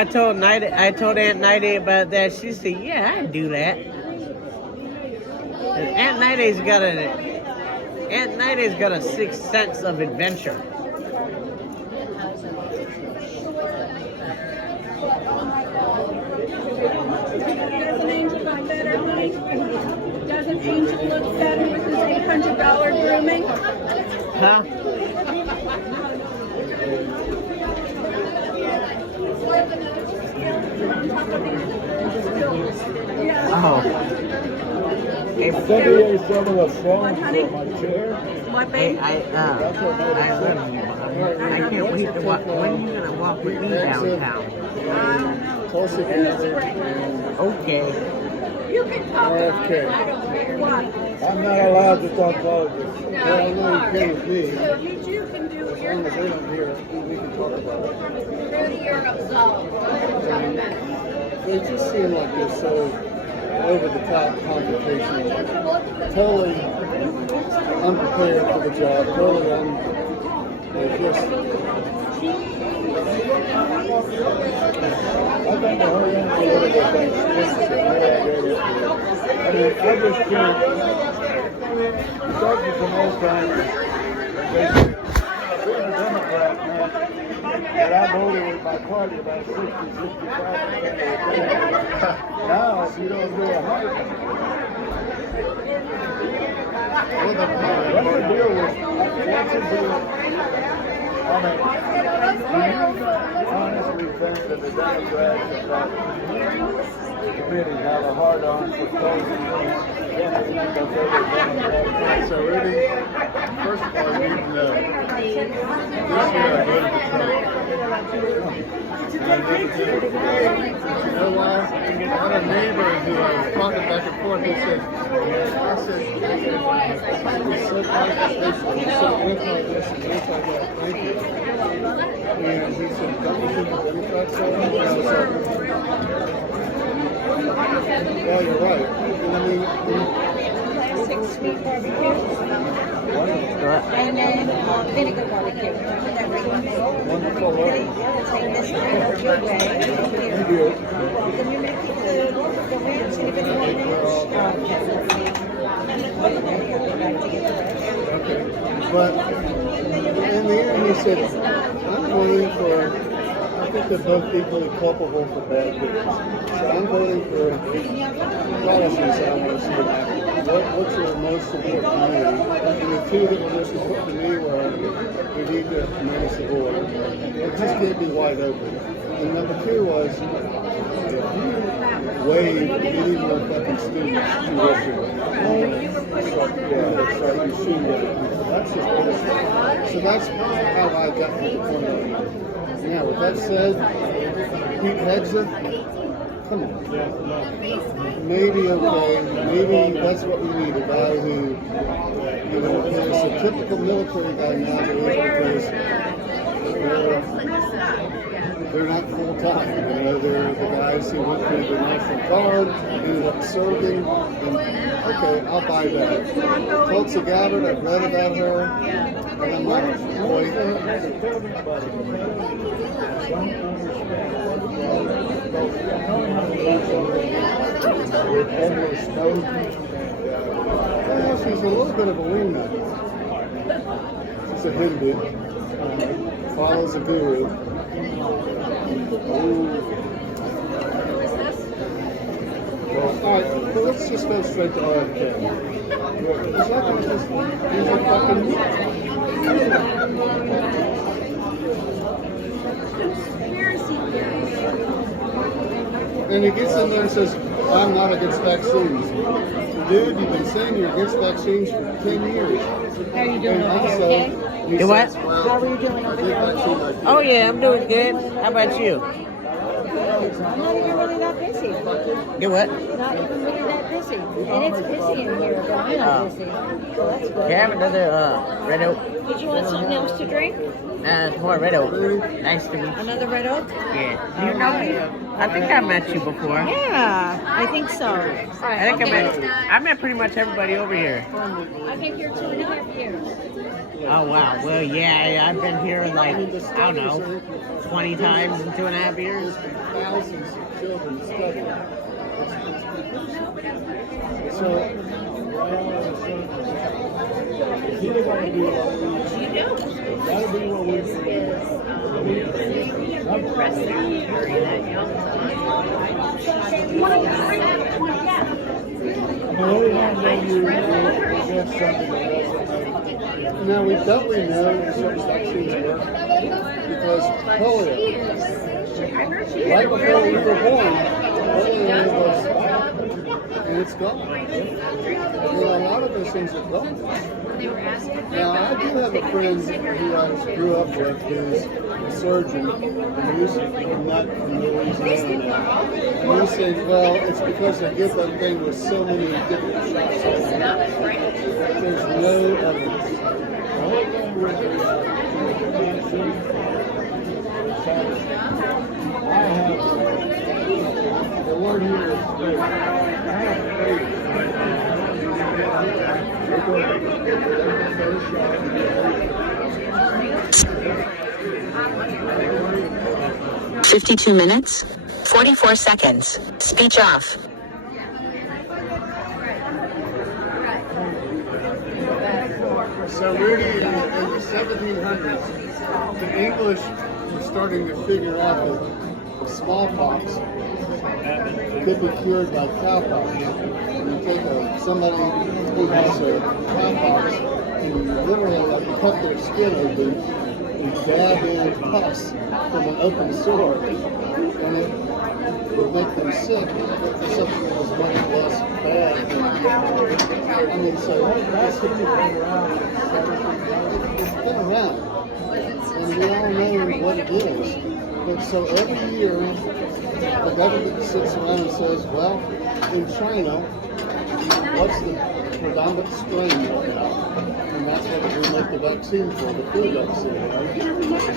I told Aunt Nighty about that. She said, "Yeah, I'd do that." And Aunt Nighty's got a sixth sense of adventure. Doesn't Angel look better, honey? Doesn't Angel look better with his $800 grooming? Huh? Oh. I think he ate some of the foam from my chair. What, Hey, baby? I can't wait to walk. When are you gonna walk with me downtown? Tulsa County and Okay. You can talk about RFK. it. I don't care what. I'm not allowed to talk politics. No, Well, you no, are. you can't with me. So you two can do As your long as they thing. don't hear it, we can talk about it. It just seemed like this so over-the-top confrontation. Totally unprepared for the job. Totally just... I think the whole political thing is I mean, I just can't. Talking from old timers, being a Democrat, man, and I voted with my party about 60, 65% of the time. Now, if you don't do 100, what's the deal with, what's the deal? I mean, do you honestly think that the Democrats and that committee have a hard-on for closing because they were Democrats? So, Rudy, first of all, you need to know this year I voted for Trump. You know why? I had a neighbor who I was talking back and forth. He said, it's so controversial, it's so anti-this and anti-that. Thank you. And he said, don't you think the Democrats are? And I was like, well, you're right. And I mean, 6 sweet barbecue. And then vinegar barbecue. Wonderful. Okay, we'll take this one your way. Thank you. Then you make the ranch, anybody want ranch? Okay, let's see. Okay, I'll be back to get the rest. okay. But in the end, he said, I'm voting for, I think they're both equally culpable for bad things. So I'm voting for policies I want to see. What's your most important to me? And the two that were most important to me were we need to manage the border. It just can't be wide open. And number two was if you waive any more fucking students tuition, it's like you should. That's just bullshit. So that's how I got to the point of Now, with that said, Pete Hegzer, come on. Maybe okay, maybe that's what we need, a guy who, you know, is a typical military guy nowadays because they're not full time. You know, they're the guys who went through the National Guard, ended up serving, and okay, I'll buy that. Tulsa Gabbard, I've read about her, and I'm like, boy, well, she's a little bit of a wingnut. She's a Hindu, follows a guru. Well, all right, well, let's just go straight to RFK. Is that going to just use a fucking and he gets in there and says, I'm not against vaccines. Dude, you've been saying you're against vaccines for 10 years. How are you doing over here, okay? You what? How are you doing over here? Oh yeah, I'm doing good. How about you? I'm not even really that busy. You what? Not even really that busy. And it's busy in here, but I'm not busy. So that's good. Can I have another Red Oak? Did you want something else to drink? It's more Red Oak. Nice to meet you. Another Red Oak? Yeah. Do you know me? I think I met you before. Yeah, I think so. I think I met pretty much everybody over here. I think you're 2.5 years. Oh wow. Well, yeah, I've been here like, I don't know, 20 times in 2.5 years. Thousands of children study. So, now we definitely know that certain vaccines work because polio. Right before we were born, polio was, and it's gone. You know, a lot of those things are gone. Now, I do have a friend who I grew up with who's a surgeon, and he's not from Louisiana. And he said, well, it's because they give that thing with so many different shots. There's no evidence. The word here is faith. I have faith. 52 minutes, 44 seconds. Speech off. So Rudy, in the 1700s, the English were starting to figure out that smallpox could be cured by cowpox. You take somebody who has a cowpox and you literally cut their skin open and dab in pus from an open sore, and it would make them sick, except it was much less bad. I mean, so it's been around, and we all know what it is. But so every year, the government sits around and says, well, in China, what's the predominant strain right now? And that's what we make the vaccine for, the flu vaccine, right?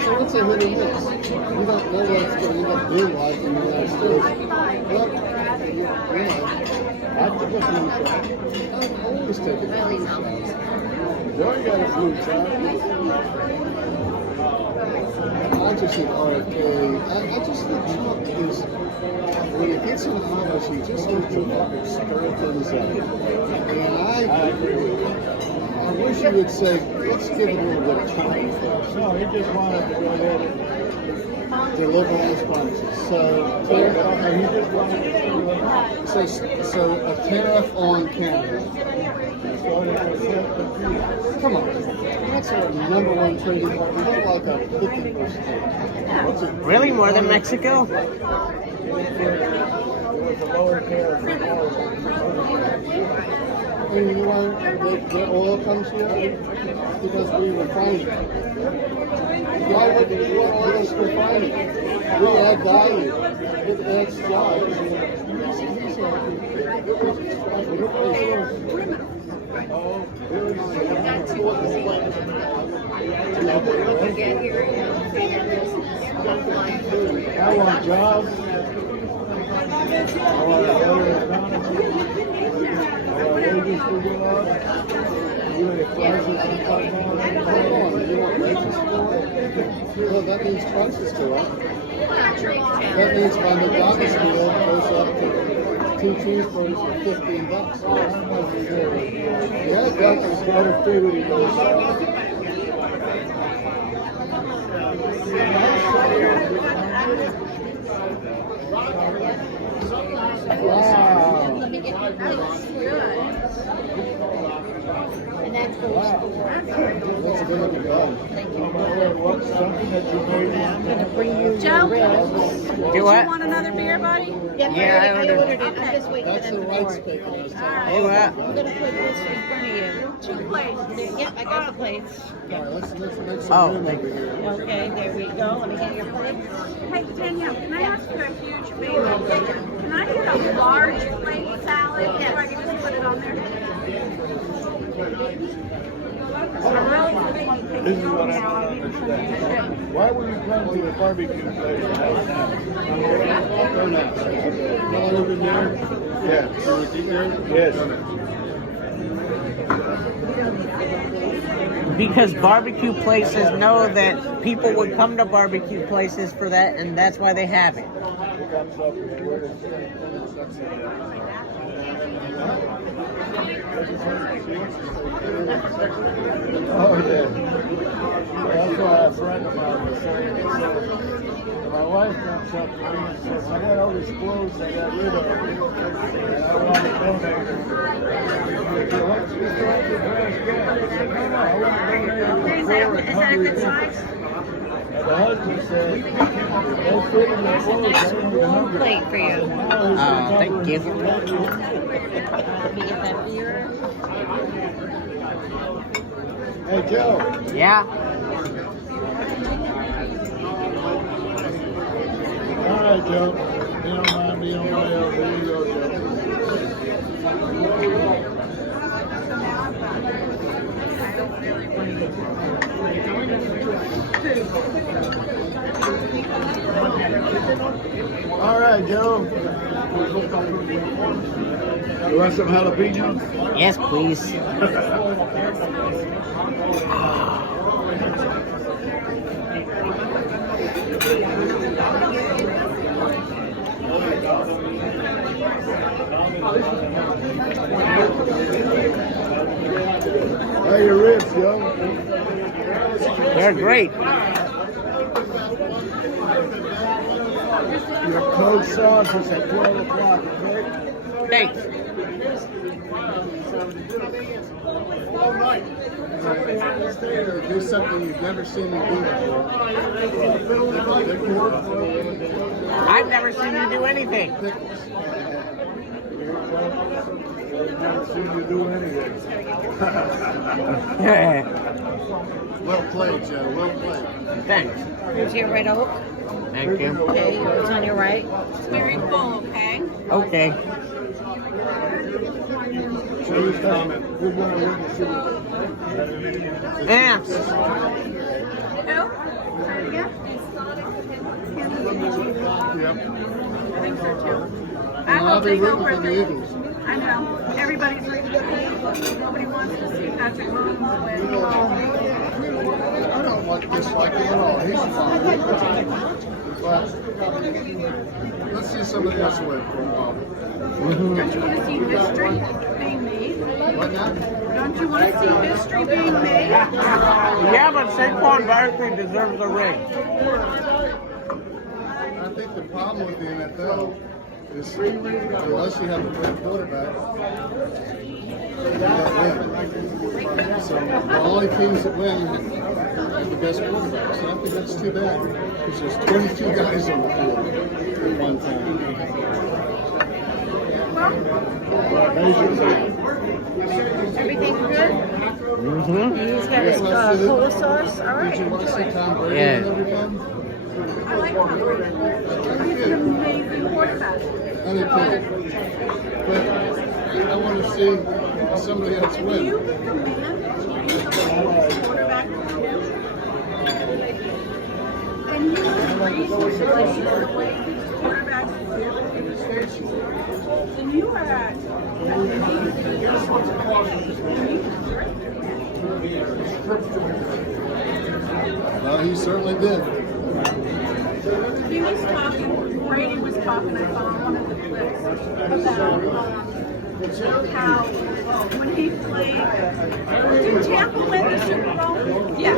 So it's a hit or miss. You don't know what it's going to end up being like in the United States. Well, you know, I took a flu shot. I've always taken a flu shot. Joey got a flu shot. I just think RFK, I just think Trump is, when he gets in office, he just wants to fucking stir things up. And I agree with you. I wish he would say, let's give it a little bit of time. No, he just wanted to go ahead and deliver his promises. So a tariff on Canada. Come on. That's our number one trading partner. We're like a 50%. Really? More than Mexico? And you know, the oil comes here because we refine it. why would you want all this refining? We add value. It adds jobs. I want jobs. I want a better economy. I want wages to go up. You want prices to come down. Well, that means prices go up. That means my McDonald's meal goes up to 2 cheeseburgers for $15. Yeah, it does. Productivity goes up. Wow. Let me get my plates. And that's Wow. That's a good looking dog. What's something that you made? Joe, Do you what? want another beer, buddy? Yeah, I ordered. it. I'm just waiting That's for the them to right pour it. steak I was Do talking what? I'm gonna put this in front of you. 2 plates. Yep, I got the plates. about. All right, let's make some Oh, room thank over here. Okay, there we go. Let me get your plates. Hey, Danielle, can I ask you a huge favor? Can I get a large plate salad so I can just put it on there? I really just want to take This is it what I now. don't understand. Why would you come to a barbecue place? Y'all live in there? Yes. You would eat there? Yes. Because barbecue places know that people would come to barbecue places for that, and that's why they have it. Oh, yeah. That's why a friend of mine was saying. My wife comes up to me and says, I got all these clothes I got rid of, and I want to donate them. What's this wrong with trash can? I said, no, I want to donate them to poor and hungry people. And the husband said, they fit in the clothes. Nice warm plate for you. Thank you. Let me get that beer. Hey, Joe. Yeah. All right, Joe. You don't mind me on my own. There you go, Joe. All right, Joe. You want some jalapenos? Yes, please. How your ribs, Joe? They're great. Your cold sauce is at 12 o'clock, okay? Thanks. Do something you've never seen me do before. I've never seen you do anything. I've never seen you do anything. Well played, Joe. Well played. Thanks. Here's your red oak. Thank you. Okay, it's on your right. It's very full, okay? Okay. So you comment. We're going to win the Super Bowl. Yeah. Who? Say it again? Yep. I think so too. I I'll hope be they go rooting where for the they. Eagles. I know. Everybody's rooting for the Eagles. Nobody wants to see Patrick Mahomes win. I don't dislike him at all. He's fine. But let's see somebody else win for a while. Don't you want to see history being made? What now? Don't you want to see history being made? Yeah, but Saquon Barkley deserves a ring. I think the problem with the NFL is unless you have a great quarterback, you don't win. So the only teams that win have the best quarterbacks. And I think that's too bad because there's 22 guys on the field at one time. Everything's good? Mm-hmm. He's got his cola sauce. All right. Did you want to see Tom Brady Yeah. and everything? I like Tom Brady. He's an amazing quarterback. I do too. But I want to see somebody else If win. you could command quarterback for you, and you increase the way these quarterbacks do, then you are at Well, he certainly did. he was talking, Brady was talking, I saw on one of the clips, about how when he played, did Tampa win the Super Bowl? Yeah.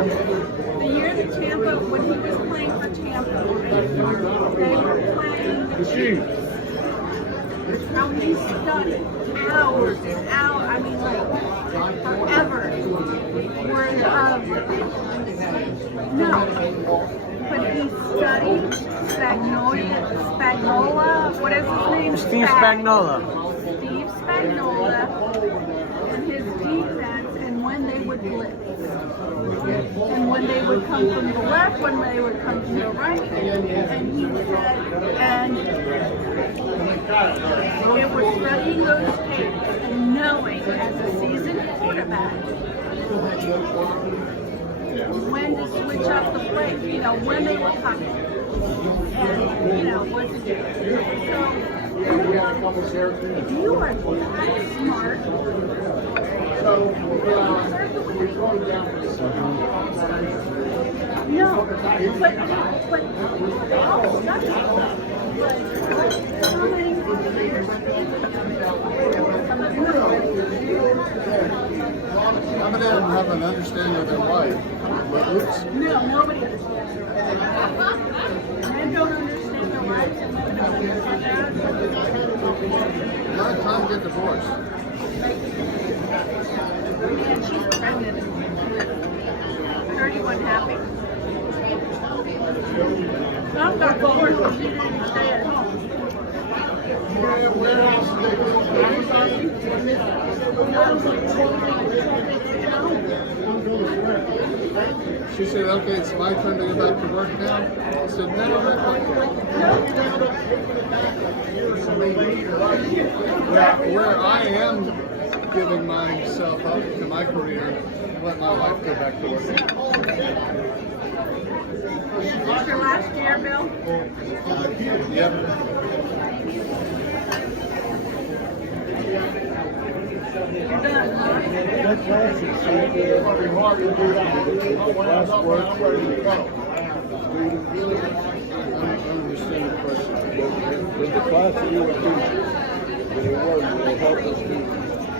The year that Tampa, when he was playing for Tampa, they were playing the Chiefs. How he studied hours and hours, I mean like forever. No, but he studied Spagnola, what is his name? Steve Spagnuolo. Steve Spagnola and his defense, and when they would blitz. And when they would come from the left, when they would come from the right. And he said, and it was studying those tapes and knowing as a seasoned quarterback when to switch up the play, you know, when they were coming. And, you know, what to do. So, if you are that smart, no, but oh, that's how many Some of them have an understanding of their life. But oops. no, nobody understands. Men don't understand their lives and women don't understand A lot of time to get divorced. and she's pregnant. I heard he wasn't happy. Mom got divorced because she didn't even stay at home. She said, okay, it's my turn to go back to work now. I said, no. Where I am giving myself up to my career, let my wife go back to work. It's your last year, Bill? Yep. You're done, huh? That's classic. Last word. I don't understand the question. Did the class that you were teaching, did it work? Did it help us teach?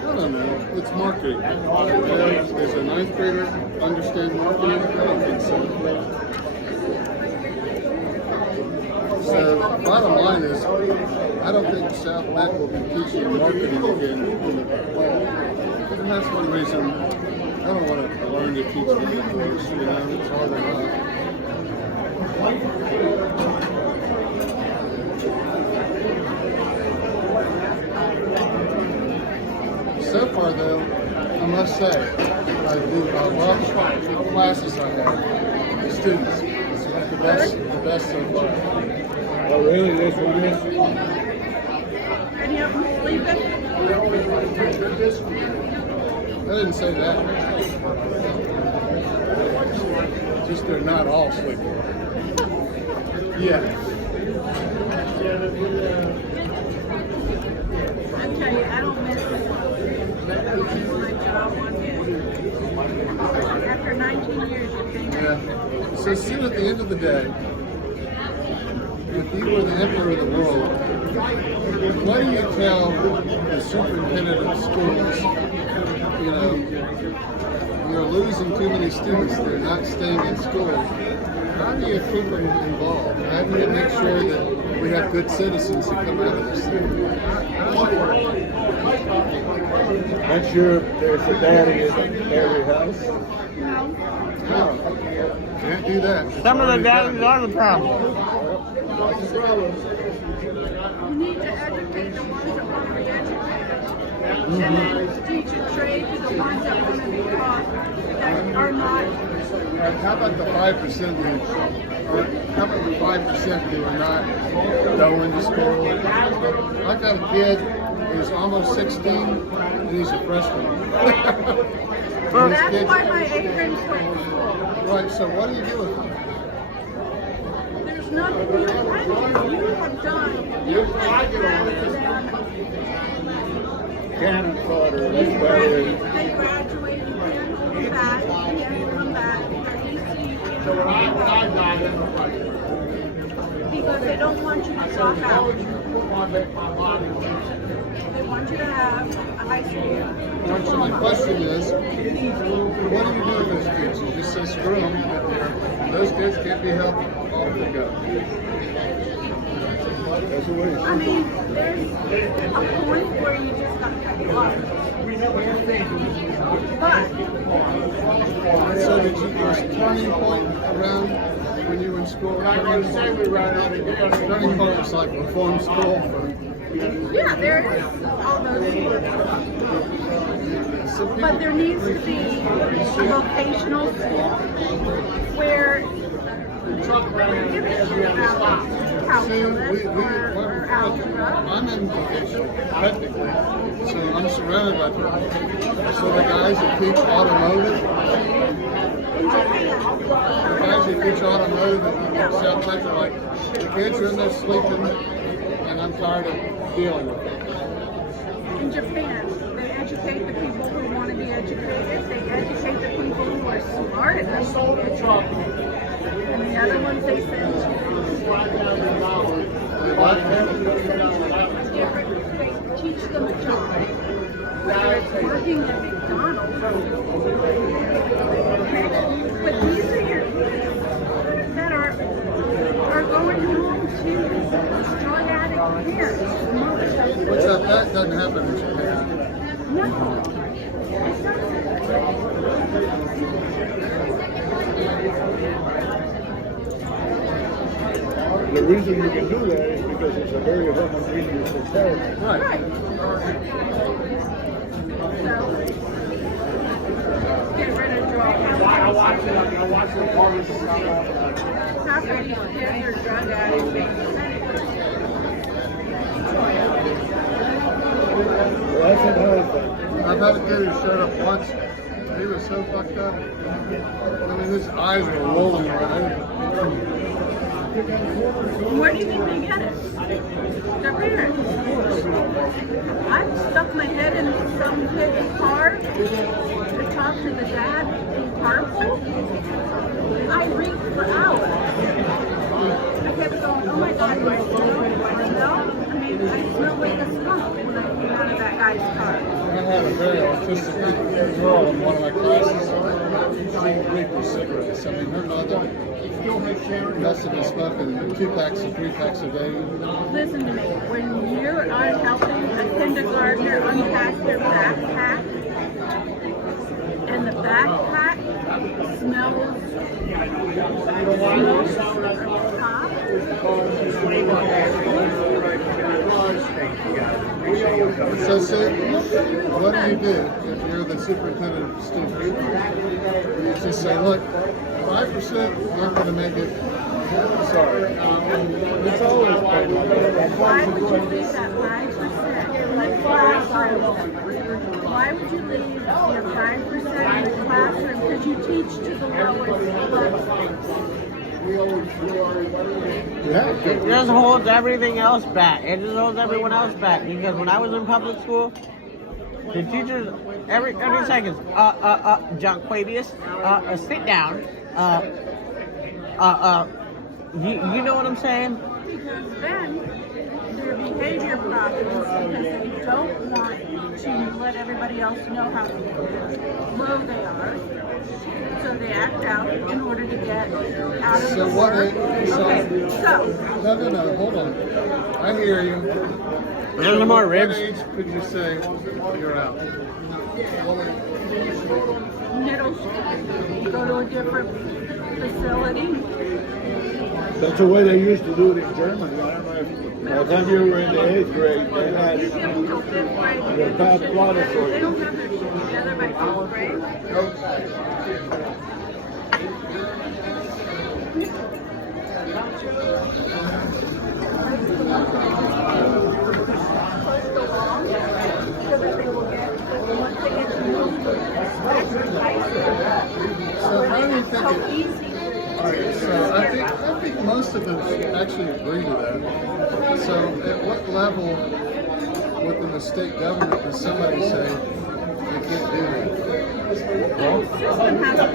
I don't know. It's marketing. Does a ninth grader understand marketing? I don't think so. So, bottom line is, I don't think South Bend will be teaching marketing again in the fall. And that's one reason I don't want to learn to teach people course. You know, it's hard enough. So far, though, I must say, I love the classes I have. The students, it's the best so far. Oh, really? This one is? Any of them sleeping? I didn't say that. Just they're not all sleeping. Yeah. I tell you, I don't miss my job one bit. After 19 years, it came in. Yeah. So see, at the end of the day, if you were the emperor of the world, what do you tell the superintendent of schools? You know, you're losing too many students. They're not staying in school. How do you keep them involved? How do you make sure that we have good citizens that come out of this thing? I'm sure there's a daddy in every house. No, can't do that. Some of the daddies are the problem. You need to educate the ones that want to be educated. And then teach a trade to the ones that want to be taught that are not. How about the 5% how about the 5% who are not going to school? I got a kid who's almost 16 and he's a freshman. Well, that's why my apron's went full. Right, so what do you do with them? There's nothing you can do. You have done. You have done. Cannon fodder, They that's better. graduated, they come back, they come back, because they don't want you to drop out. They want you to have a high school So my diploma. question is, what do you do with those kids? You just say screw them, but those kids can't be helped, off they go. That's the way. I mean, there's a point where you just got to cut it off. But So did you, there's a turning point around when you were in school? Turning point was like reform school for yeah, there is all those things. But there needs to be a vocational school where they don't really give a shit about calculus or algebra. I'm in vocational, technically, so I'm surrounded by people. So the guys that teach automotive, in South Texas are like, the kids are in there sleeping, and I'm tired of dealing with it. In Japan, they educate the people who want to be educated. They educate the people who are smart enough to be educated. And the other ones they send to they teach them a job. Whether it's working at McDonald's. But these are your kids that are going home to drug addict parents. Which that doesn't happen in Japan. No. It doesn't. The reason you can do that is because it's a very homogeneous society. Right. So, get rid of drug addicts. Half of these kids are drug addicts. Well, that's another thing. I've had a kid who showed up once. He was so fucked up. I mean, his eyes were rolling around. Where do you think they get it? Their parents. I've stuck my head in some kid's car to talk to the dad in carpool. I reeked for hours. I kept going, oh my God, do I smell? I mean, I smell like a skunk when I came out of that guy's car. I had a very autistic girl in one of my classes. She reeked with cigarettes. I mean, her mother must have been smoking 2 packs and 3 packs a day. Listen to me, when you are helping a kindergartner unpack their backpack, and the backpack smells top, So, see, what do you do if you're the superintendent of students? You just say, look, 5% aren't going to make it. Sorry. It's always been like that. why would you leave that 5% in the classroom? Why would you leave your 5% in the classroom? Because you teach to the lowest levels. Yeah, It just holds everything else back. It just holds everyone else back. Because when I was in public school, the teachers every 30 seconds, John Quavius, sit down. You know what I'm saying? Because then their behavior problems, because they don't want to let everybody else know how low they are. So they act out in order to get out of So the what? work. Okay, so No, hold on. I hear you. There's no more What ribs. age could you say you're out? middle school, you go to a different facility. That's the way they used to do it in Germany. I don't know if by the time you were in the 8th grade, they had the bad plotter for They you. don't have their shit together by 12th grade. So how do you think So it? easy. Alright, so I think most of us actually agree to that. So at what level within the state government does somebody say they can't do that? System has to be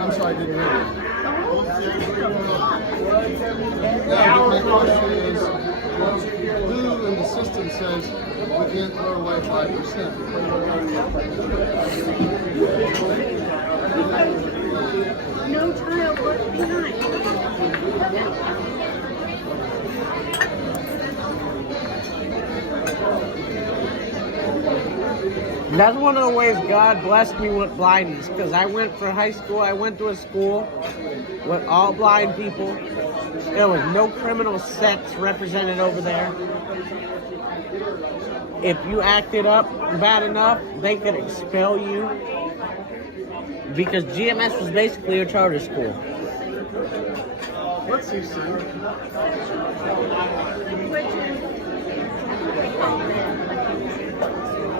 I'm sorry, I didn't hear you. Yeah, but my question is, who in the system says we can't throw away 5%? No child left behind. That's one of the ways God blessed me with blindness, because I went for high school, I went to a school with all blind people. There was no criminal sex represented over there. If you acted up bad enough, they could expel you. Because GMS was basically a charter school. What's he saying?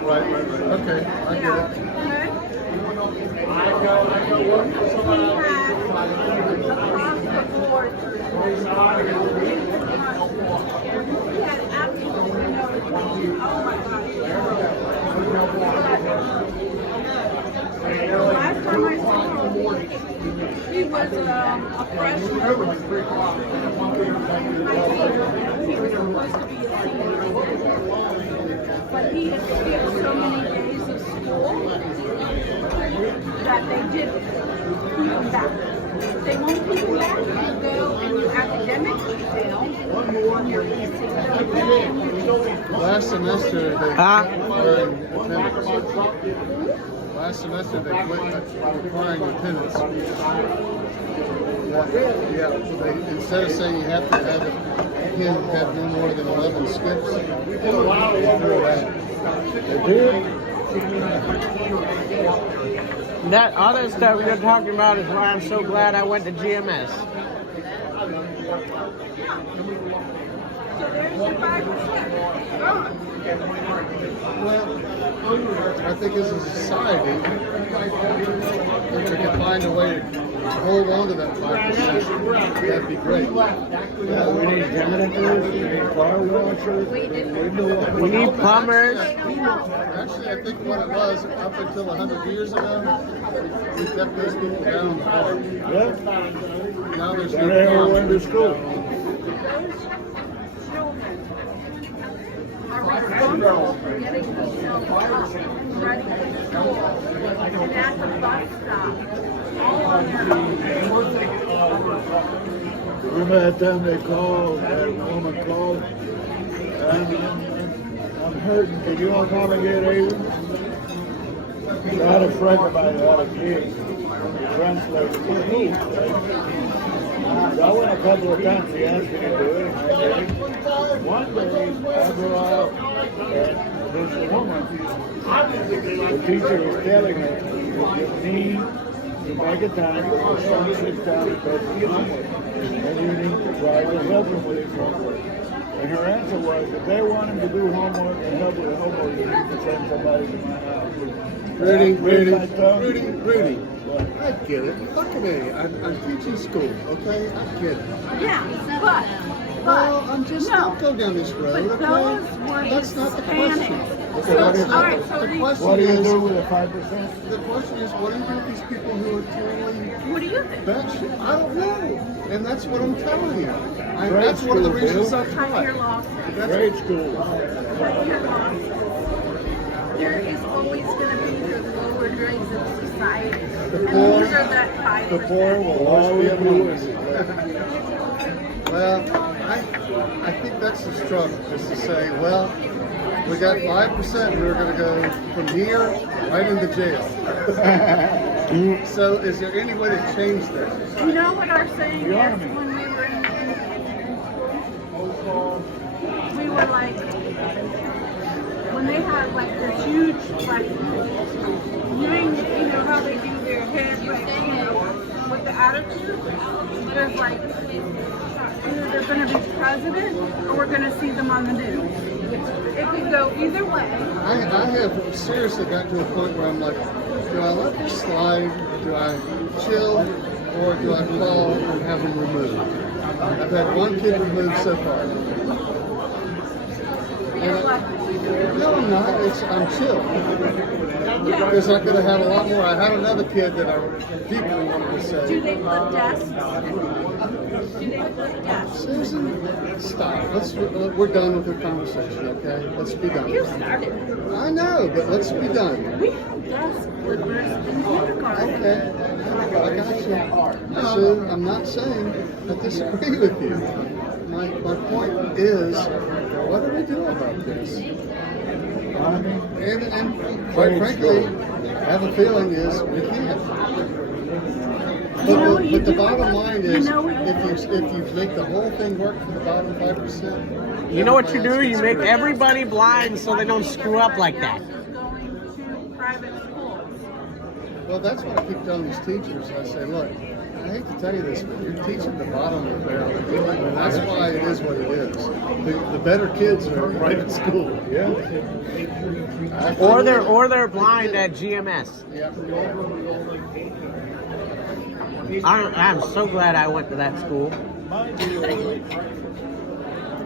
Right. Okay, I get it. Last time I saw him, he was a freshman. He was supposed to be a senior. But he had skipped so many days of school that they didn't keep him back. They won't keep you back if you go and you academically fail on your EC. Last semester they quit requiring attendance. Last semester they quit requiring attendance. Yeah, so they, instead of saying you have to have a kid have no more than 11 skips, they do that. They did? That other stuff you're talking about is why I'm so glad I went to GMS. Well, I think as a society, if we can find a way to hold on to that 5%, that'd be great. Yeah, we need janitors, we need car washers, We need plumbers. Actually, I think what it was, up until 100 years ago, we kept those people down hard. Yeah, Now there's and they never no went to school. Are responsible for getting themselves up and ready for school. And at the bus stop, all on their own. Remember that time they called, that woman called, I'm hurting, can you all come and get Aiden? So I had a friend of mine who had a kid, translated for school. So I went a couple of times, he asked me to do it, and I did it. One day, I go out, and this woman, the teacher was telling her, you need to make a time when your son sits down and does his homework, and you need to try to help him with his homework. And her answer was, if they want him to do homework and help with homework, you need to send somebody to my house. Rudy, I get it. Fucking A. I'm teaching school, okay? I get it. Yeah, but Well, I'm just no. don't go down this road, But okay? those were That's not the Hispanics. question. Okay, what is- all right, so the these- question What do you is, do with the 5%? the question is, what do you do with these people who are totally what do you think? batshit? I don't know, and that's what I'm telling you. Grade That's one of the school, reasons Bill. I Cut your taught. losses. Grade school. Cut your losses. There is always going to be the lower grades of society. And poor- these are that 5%. The poor will always be among us. Well, I think that's the struggle, is to say, well, we got 5%, we're going to go from here right into jail. So is there any way to change that? You know what our saying You is are me. when we were in school? We were like, when they had like their huge lessons, you know how they do their head like, you know, with the attitude? There's like, either they're going to be president or we're going to see them on the news. It could go either way. I have seriously got to a point where I'm like, do I let this slide? Do I chill? Or do I call and have them removed? I've had one kid removed so far. You're like, No, I'm not. I'm chill. Because I could have had a lot more. I had another kid that I deeply wanted to say. do they flip desks? Do they flip desks? Susan, stop. We're done with the conversation, okay? Let's be done. You started. I know, but let's be done. We have desk flippers in kindergarten. Okay, I got you. Sue, I'm not saying I disagree with you. My point is, what do we do about this? And quite frankly, I have a feeling is we can't. But the bottom line is, if you make the whole thing work for the bottom 5%, You know what you do? You make everybody blind so they don't screw up like that. Going to private schools. well, that's what I keep telling these teachers. I say, look, I hate to tell you this, but you're teaching the bottom of the barrel. And that's why it is what it is. The better kids are in private school. Yeah. Or they're blind at GMS. Yeah. I'm so glad I went to that school.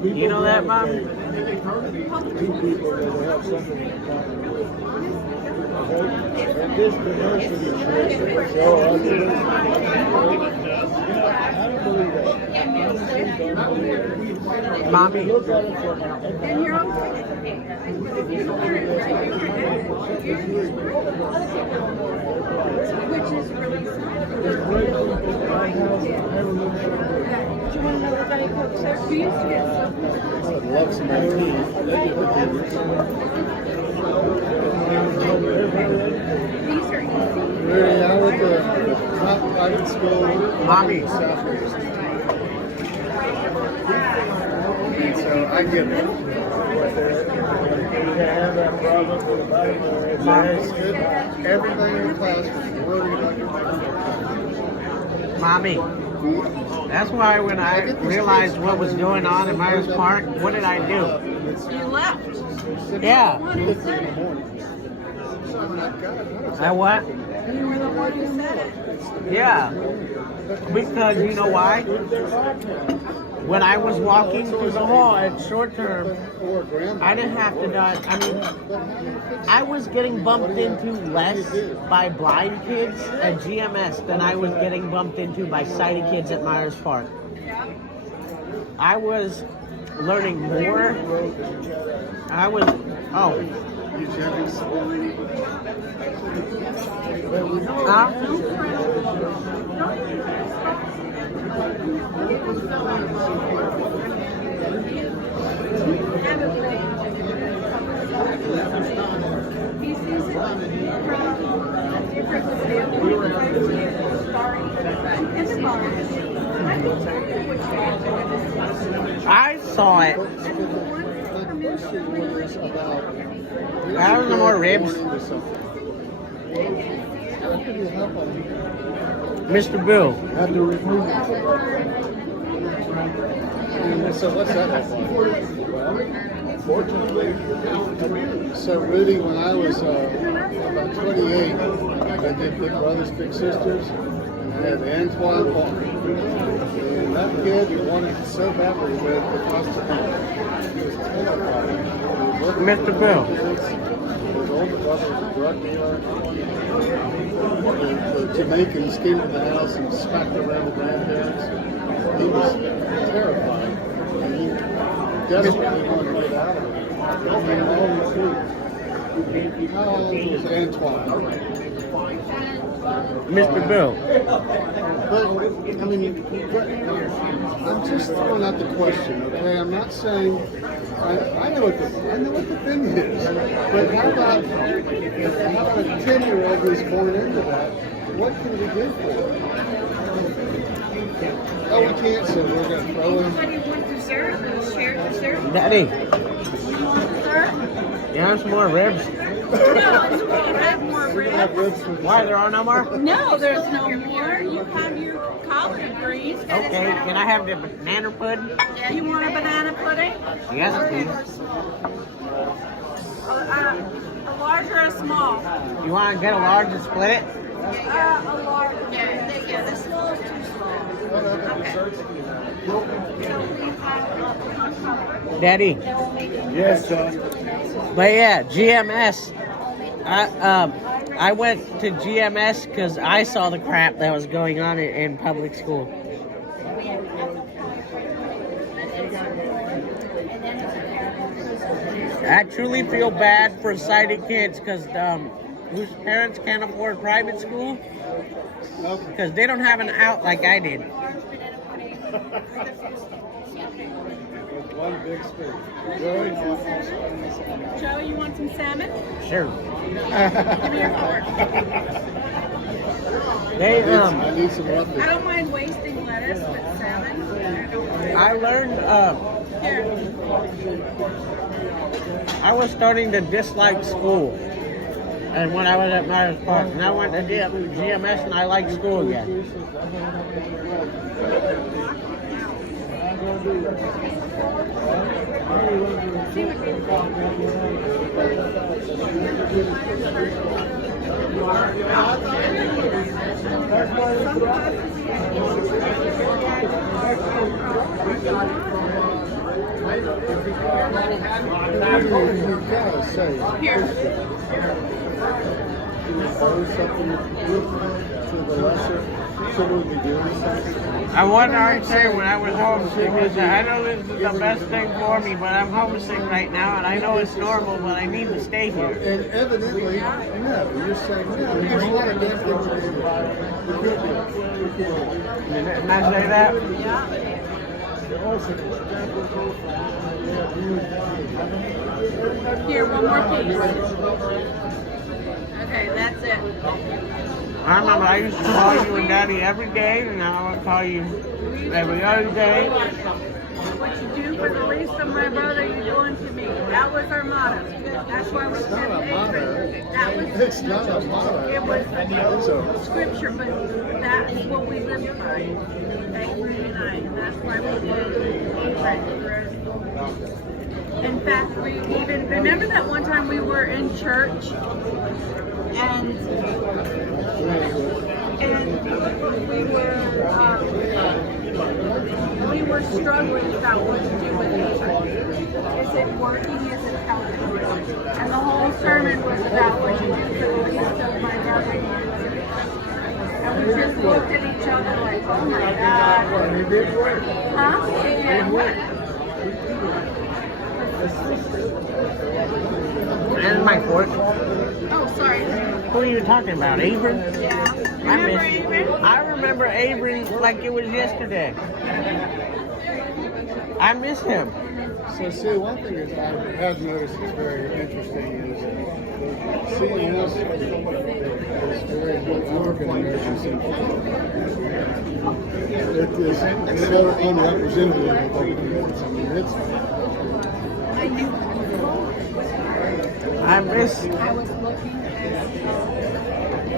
You know that, Mom? Two people that have something in common. Okay? And this diversity is so ugly. I don't believe that. Mommy. Look at it from And you're okay. Which is really sad. Do you want to know what Johnny Coke says? Do you? I would love some more tea. These are easy. Really, I went to the top private school. Mommy. Southeast. And so I get it. Everybody in the class was worried about your Mommy. That's why when I realized what was going on in Myers Park, what did I do? You left. Yeah. I what? You were the one who said it. Yeah. Because you know why? When I was walking through the hall at short term, I didn't have to dodge. I mean, I was getting bumped into less by blind kids at GMS than I was getting bumped into by sighted kids at Myers Park. I was learning more. Eugenics. Huh? He sees it from a different standpoint. And the bars. I can tell you which way I saw it. I was no more ribs. Mr. Bill. Have to remove it. So what's that look like? Fortunately, So Rudy, when I was about 28, I did Big Brothers Big Sisters, and I had Antoine Faulkner. And that kid wanted it so badly with the foster home. He was terrified. Mr. Bill. His older brother was a drug dealer. The Jamaicans came to the house and smacked around the grandparents. He was terrified. And he desperately wanted to get out of it. How old was Antoine? Mr. Bill. But, I mean, I'm just throwing out the question, okay? I'm not saying, I know what the thing is, but how about a 10-year-old who's born into that what can we do for it? Oh, we can't, so we're going to throw in. Anybody want dessert? Share dessert? Daddy, You want dessert? you want some more ribs? No, we have more ribs. Why, there are no more? No, there's no more. You have your collard greens. Okay, can I have the banana pudding? You want a banana pudding? Yes, please. A large or a small? You want to get a large and split it? A large. Yeah, the small is too small. Daddy. Yes, son. But yeah, GMS. I went to GMS because I saw the crap that was going on in public school. I truly feel bad for sighted kids because whose parents can't afford private school because they don't have an out like I did. One big spoon. Joe, you want some salmon? Sure. Give me your fork. They I need some roughage. I don't mind wasting lettuce, but salmon? I learned Here. I was starting to dislike school. And when I was at Myers Park, and I went to GMS and I liked school again. Here. I wanted to say when I was homesick, I said, I know this is the best thing for me, but I'm homesick right now, and I know it's normal, but I need to stay here. And evidently, no, you're saying no. There's a lot of damn things we could do. Didn't I say that? Here, one more piece. Okay, that's it. I remember I used to call you and Daddy every day, and now I want to call you every other day. What you do for the least of my brother, you're doing to me. That was our motto. That's why we said Adrian. That was. It's not a motto. It was scripture, but that is what we live by. Adrian and I, and that's why we did Adrian. In fact, we even remember that one time we were in church and we were struggling about what to do with hatred. Is it working? Is it helping? And the whole sermon was about what you do for the least of my brother. And we just looked at each other like, oh my God. It did work. Huh? It did work. And my fork. Oh, sorry. Who are you talking about, Avery? Yeah. Remember Avery? I remember Avery like it was yesterday. I miss him. So, see, one thing is I have noticed is very interesting is seeing this is very organized. It is so unrepresentative of other units. I mean, it's. I miss. I was looking at.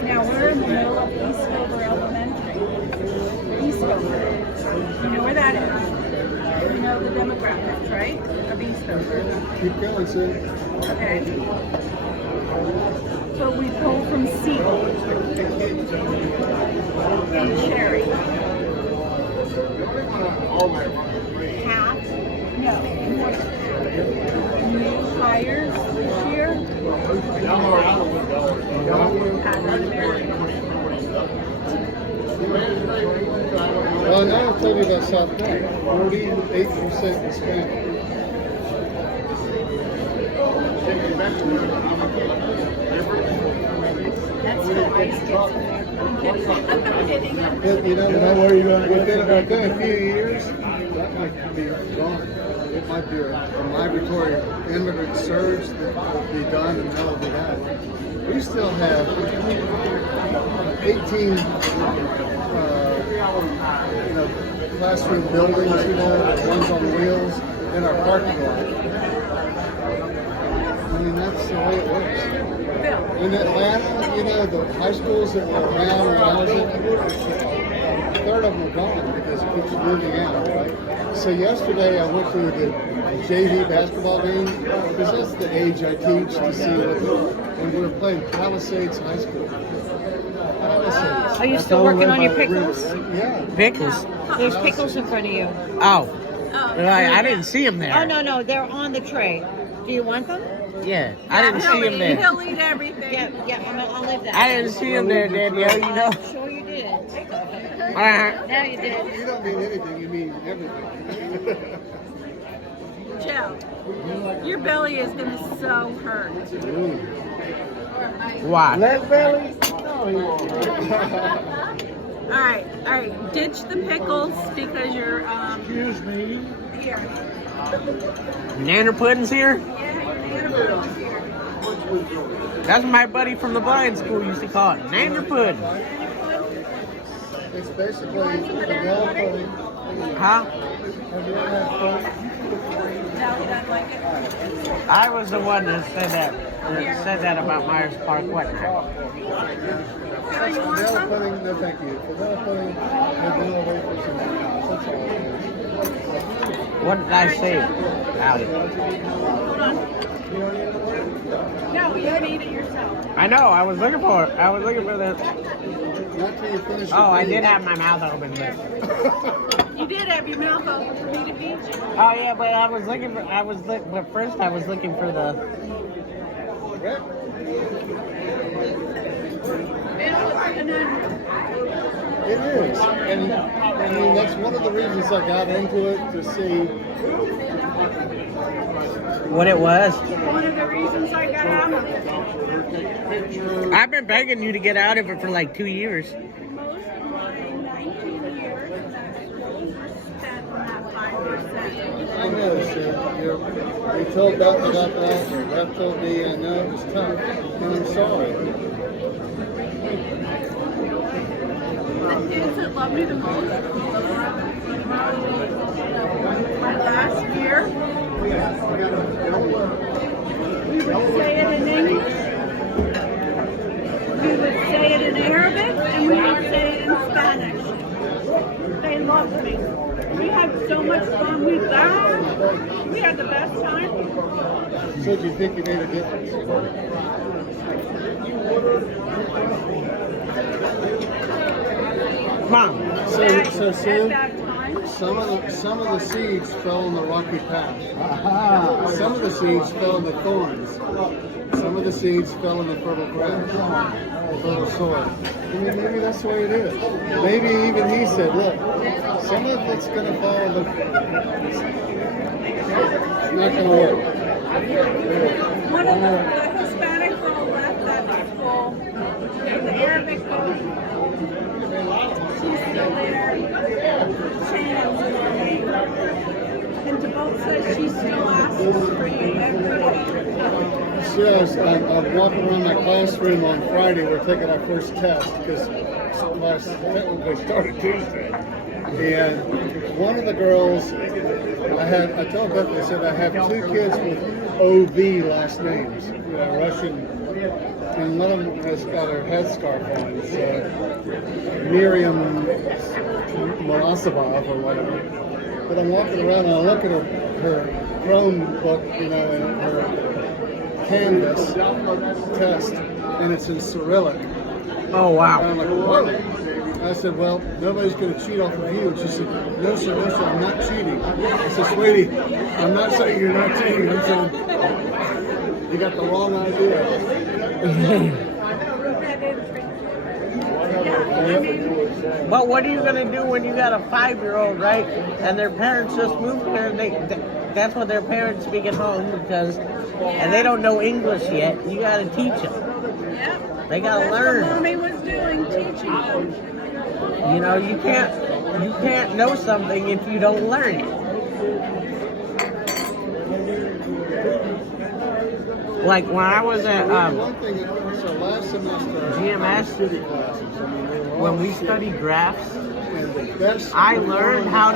Now we're in the middle of Eastover Elementary. Eastover. You know where that is? You know the demographics, right? Of Eastover. Keep going, sir. Okay. So we pull from Siegel and Cherry. Cat? No. New hires this year. Well, now I've told you about South Bend. 48% Hispanic. That's the ice I'm kidding. I'm kidding. But, you know where you're going to get within a few years, that might be gone. It might be a migratory immigrant surge that will be done, and that will be that. We still have 18 classroom buildings, ones on wheels in our parking lot. I mean, that's the way it works. In Atlanta, the high schools that were around when I was in, a third of them are gone because it keeps moving out, right? So yesterday I went to the JV basketball game because that's the age I teach to see and we were playing Palisades High School. Palisades. Are you still working on your pickles? River, right? Yeah. Pickles. There's pickles in front of you. Oh. I didn't see him there. Oh, no, they're on the tray. Do you want them? Yeah, I didn't see him there. He'll eat everything. Yeah, I'll leave that. I didn't see him there, Danielle, I'm sure you did. Now you did. You don't mean anything, you mean everything. Joe, your belly is going to so hurt. Why? Leg belly? No, he won't. All right. Ditch the pickles because you're, Excuse me. here. Nanner pudding's here? That's what my buddy from the blind school used to call it. Nanner pudding. It's basically vanilla pudding. Huh? Have you ever had pudding? I was the one that said that about Myers Park, wasn't I? Vanilla pudding, no thank you. Vanilla pudding, vanilla wafers, and that's all. What did I say, Allie? Hold on. No, you can eat it yourself. I know, I was looking for it. I was looking for the... Not till you finish Oh, I your did have my mouth open, but... You did have your mouth open for me to feed you. Oh yeah, but I was looking for, but first I was looking for the... And then, It is. And I mean, that's one of the reasons I got into it, to see. What it was? one of the reasons I got out of it. I've been begging you to get out of it for like 2 years. Most of my 19 years at schools were spent on that 5%. I know, so you told Beth about that, or Beth told me, I know it was tough, and I'm sorry. The kids that love me the most, my last year, we would say it in English, we would say it in Arabic, and we would say it in Spanish. They loved me. We had so much fun. We laughed. We had the best time. So do you think you made a difference? Come on. So At Sue, that time, some of the seeds fell in the rocky path. Some of the seeds fell in the thorns. Some of the seeds fell in the fertile ground, fertile soil. I mean, maybe that's the way it is. Maybe even he said, look, some of it's going to fall in the... It's not going to work. one of the Hispanic girl left that school. The Arabic girl, she's still there. And DeVault says she still asks for you every day. Yes, I'm walking around my classroom on Friday. We're taking our first test because class technically started Tuesday. And one of the girls, I told Beth, I said I have 2 kids with OV last names, Russian, and one of them has got her headscarf on. It's Miriam Molasabov or whatever. But I'm walking around and I look at her Chromebook, and her Canvas test, and it's in Cyrillic. Oh, wow. And I'm like, whoa. I said, well, nobody's going to cheat off of you. And she said, no, sir, I'm not cheating. I said, sweetie, I'm not saying you're not cheating. I'm saying you got the wrong idea. But what are you gonna do when you got a 5-year-old, right? And their parents just moved here, and that's what their parents speak at home because, and they don't know English yet. You gotta teach them. Yep. They gotta That's learn. what Mommy was doing, teaching them. You know, you can't know something if you don't learn it. Like when I was at One thing, so last semester, GMS, city classes, I mean, they were all when we city. studied graphs, And the best I learned how.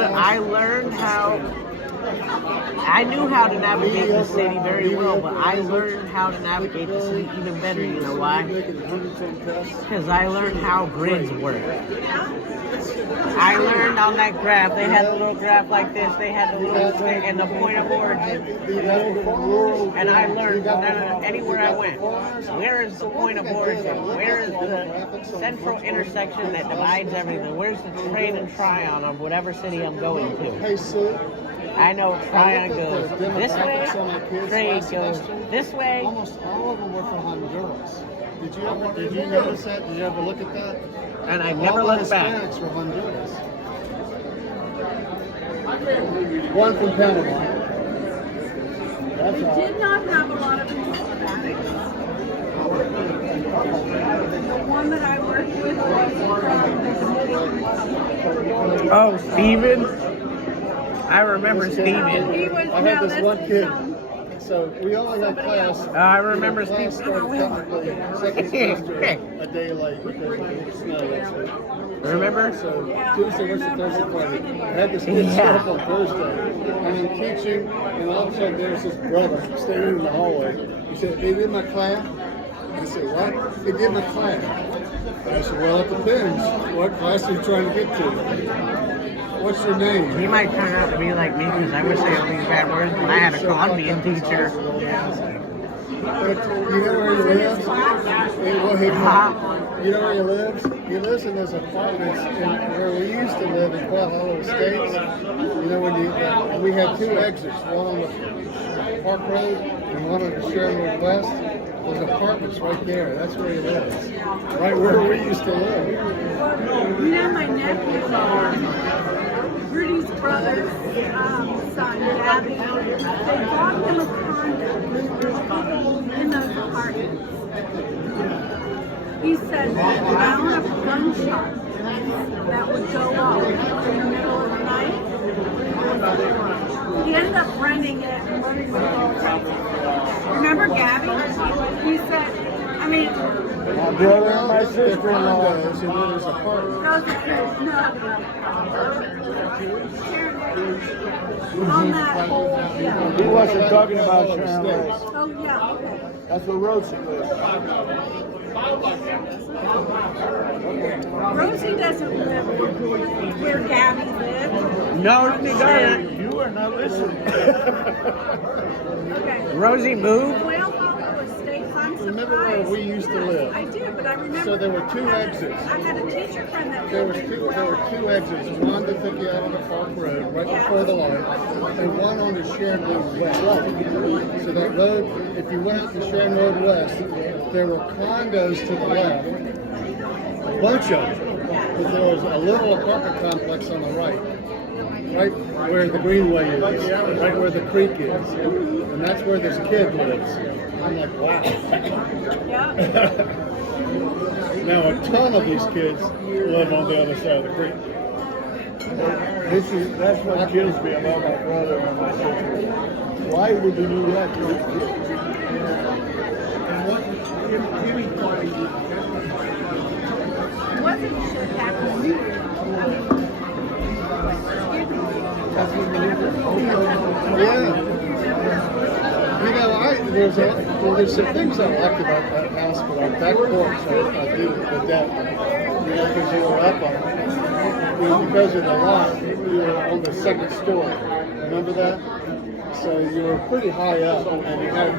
I knew how to navigate the city very well, but I learned how to navigate the city even better. You know why? Because I learned how grids work. I learned on that graph, they had a little graph like this, they had the little thing and the point of origin. And I learned anywhere I went, where is the point of origin? Where is the central intersection that divides everything? Where's the train and Tryon of whatever city I'm going to? Hey, Sue. I know Tryon goes this way, train goes this way. Almost all of them were from Honduras. Did you notice that? Did you ever look at that? And I never all looked back. Hispanics were Honduras. One from Panama. That's We all. did not have a lot of Hispanics. The one that I worked with was from Oh, Steven? I remember Steven. He was, I had no, this that's one his kid. son. So we only had class. I remember class Steve. started technically second semester a day late because of the snow. Remember? So Tuesday, Wednesday, Thursday, Friday. I had this kid stay up on Thursday, and I'm teaching, and all of a sudden there's this brother standing in the hallway. He said, "Hey, did my class?" I said, "What?" "He did my class." I said, "Well, it depends. What class are you trying to get to? What's your name?" He might turn out to be like me because I would say all these bad words, but I had a Colombian teacher. But you know where he lives? You know where he lives? He lives in those apartments where we used to live in Quad Hollow Estates. You know, when we had two exits, one on the Park Road and one on the Sharon Northwest. Those apartments right there. That's where he lives. Right where we used to live. You know, my nephew, Rudy's brother's son, Gabby, they bought him a condo in those apartments. He said the amount of gunshot that would go off in the middle of the night, he ended up renting it and running with it. Remember Gabby? He said, I mean, My brother and my sister-in-law. Condos in his apartment. on that whole, yeah. He wasn't talking about Sharon Road. Oh, yeah, okay. That's where Rosie lives. Rosie doesn't live where Gabby lives. No, she doesn't. You are not listening. Okay. Rosie moved. Well, Hollow Estates, I'm surprised. Remember where we used to live? I do, but I remember. So there were two exits. I had a teacher friend that There lived were two exits, one that took you out on the Park Road, right before the light, and one on the Sharon Road West. So that road, if you went out to Sharon Road West, there were condos to the left, a bunch of them, but there was a little apartment complex on the right where the greenway is, right where the creek is, and that's where this kid lives. I'm like, wow. Yeah. Now a ton of these kids live on the other side of the creek. That's what kills me about my brother and my sister. Why would you do that to your kid? Wasn't sure happened. Yeah. You know, there's some things I liked about that house, but on that porch, I do the deck. You know, because you were up on it. Because of the lot, you were on the second story. Remember that? So you were pretty high up, and you had,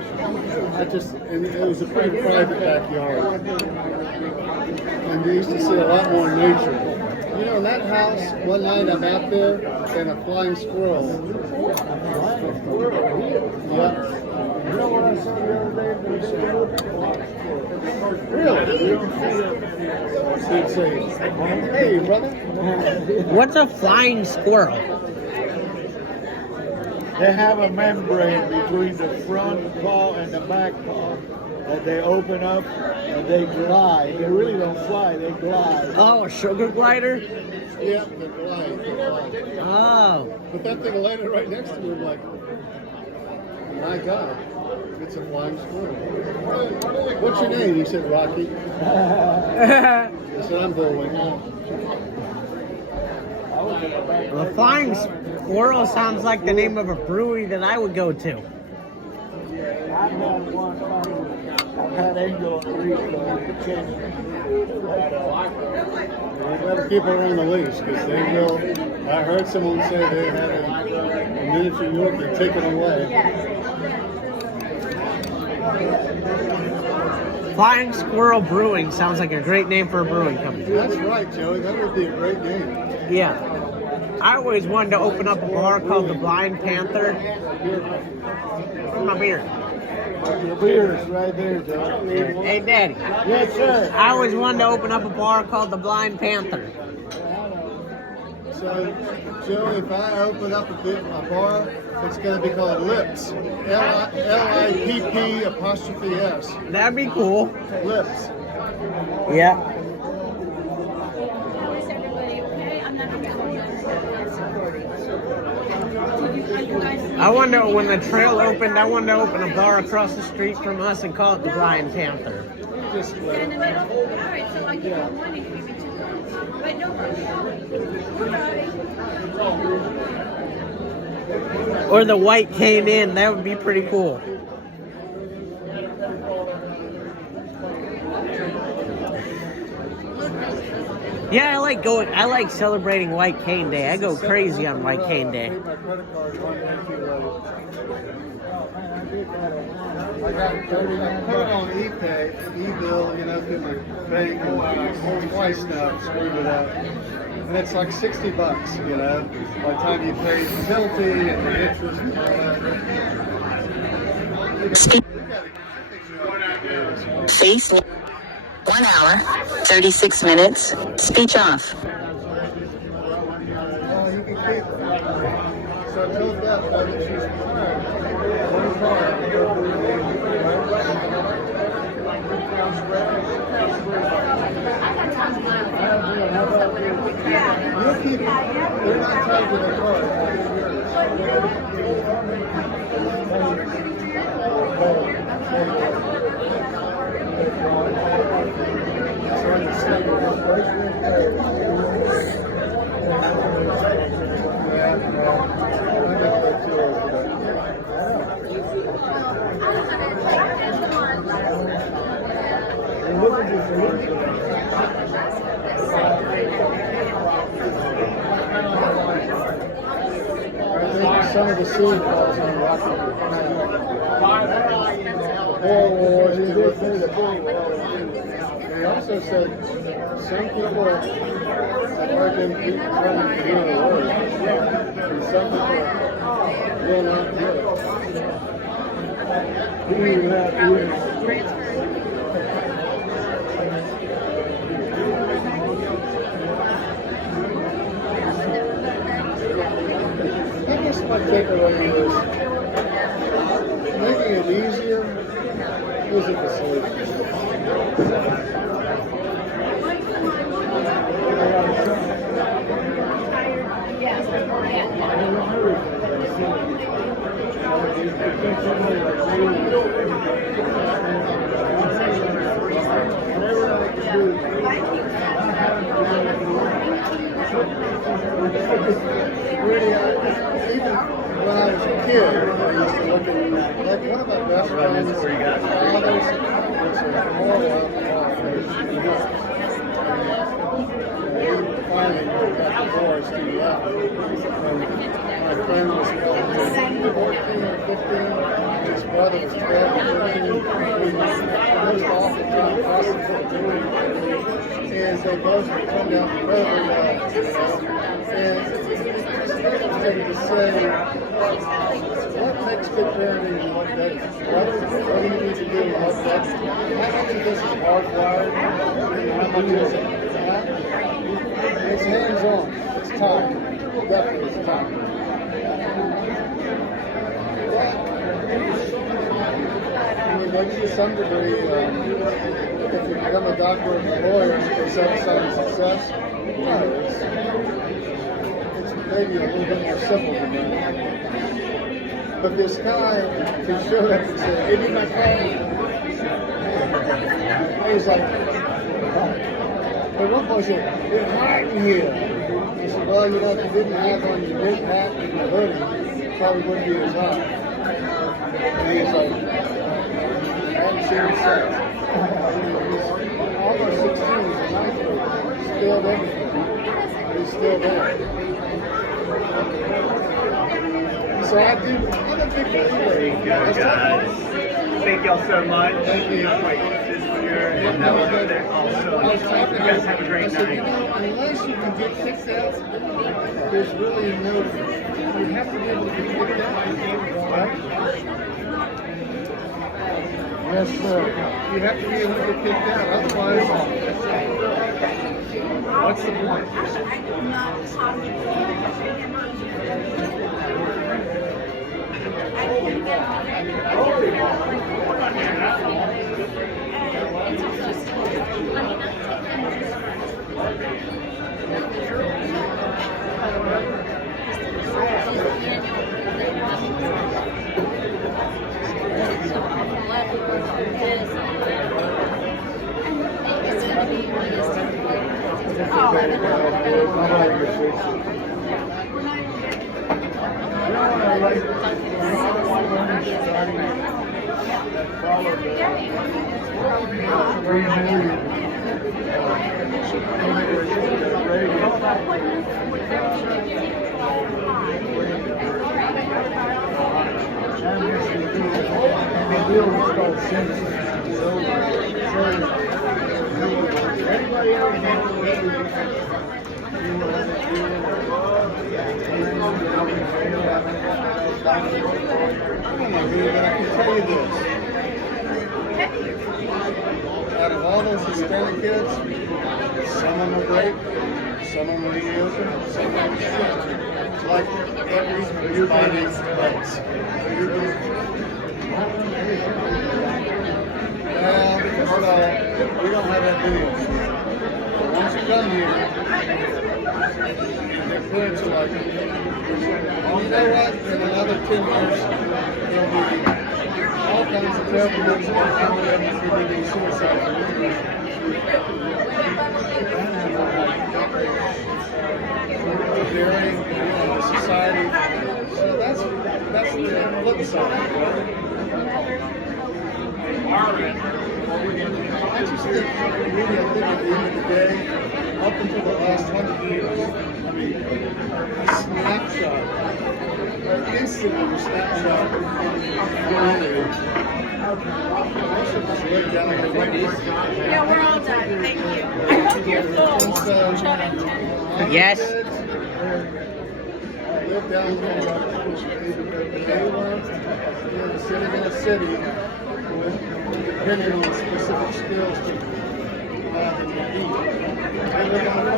and it was a pretty private backyard. And you used to see a lot more nature. You know, in that house, one night I'm out there, and a flying squirrel. Yeah. You know what I saw the other day? Really? So you'd say, hey, brother. What's a flying squirrel? They have a membrane between the front paw and the back paw that they open up and they glide. They really don't fly, they glide. Oh, a sugar glider? Yeah, the blind. Oh. But that thing landed right next to me. I'm like, my God, it's a flying squirrel. What's your name? He said, Rocky. I said, I'm Bowling. The Flying Squirrel sounds like the name of a brewery that I would go to. You better keep her on the leash because they will. I heard someone say they had a miniature Yorkie taken away. Flying Squirrel Brewing sounds like a great name for a brewing company. That's right, Joey. That would be a great name. Yeah. I always wanted to open up a bar called the Blind Panther. Where's my beer? Your beer's right there, Joey. Hey, Daddy. Yes, sir. I always wanted to open up a bar called the Blind Panther. So, Joey, if I open up a bar, it's going to be called Lips. Lipp''S. That'd be cool. Lips. Yeah. Is everybody okay? I'm not going to I wanted to, when the trail opened, I wanted to open a bar across the street from us and call it the Blind Panther. Just in the middle? All right, so I give you one and give you two cards. But no problem. Or the White Cane Inn, that would be pretty cool. Yeah, I like celebrating White Cane Day. I go crazy on White Cane Day. My credit card I got 30. I put it on e-bill, you know, through my bank, and twice now I've screwed it up. And it's like $60, you know, by the time you pay the penalty and the interest and all that. Face 1 hour, 36 minutes. Speech off. Well, you can keep it. So until death, I think she's retired. One card. You'll keep it. They're not tied to the card. Some of the seed falls in the rock. They also said some people are going to keep trying to hear the word, and some people will not hear it. I guess my takeaway is making it easier isn't the solution. Really, even when I was a kid, I used to look at, like, one of my best friends' fathers was a moral alcoholic. He finally got divorced, he left. My friend was 14 or 15, his brother was 12 or 13. Most awful time possible to do it. And they both turned out incredibly well. And to say what makes good parenting and what doesn't. What do you need to do and what doesn't. How much of this is hardwired and how much is it? It's hands-on. It's time. Definitely it's time. I mean, maybe to some degree, if you become a doctor or a lawyer, it's some sign of success. No, it's maybe a little bit more simple than that. But this guy who showed up and said, "Give me my phone." I was like, "Oh." But one point said, "It's hot in here." I said, "Well, you know, if you didn't have on your big hat and your hoodie, it probably wouldn't be as hot." And he was like, "I haven't seen him since." Almost 16, he's a nice boy. Still everything. He's still there. So I do other people anyway. Guys, thank y'all so much. Thank you. And also, you guys have a great I said, night. you know, unless you can get kicked out, there's really no. You have to be able to get kicked out, right? Yes, sir. You have to be able to get kicked out. Otherwise, what's the point? Out of all those Hispanic kids, some of them are great, some of them are mediocre, some of them are shit. It's like everybody's place. Well, first of all, we don't have that video. But once you come here, their parents are like, you know what, in another 10 years, there'll be all kinds of terrible moves that are coming up if you're doing suicide for very, society. So that's the flip side. I just think, really, I think at the end of the day, up until the last 100 years, I mean, a snapshot, an instant of a snapshot of humanity. Yeah, we're all done. Thank you. I hope you're full. Yes. I live down here, sitting in a city, depending on the specific skills to have and eat. I live on the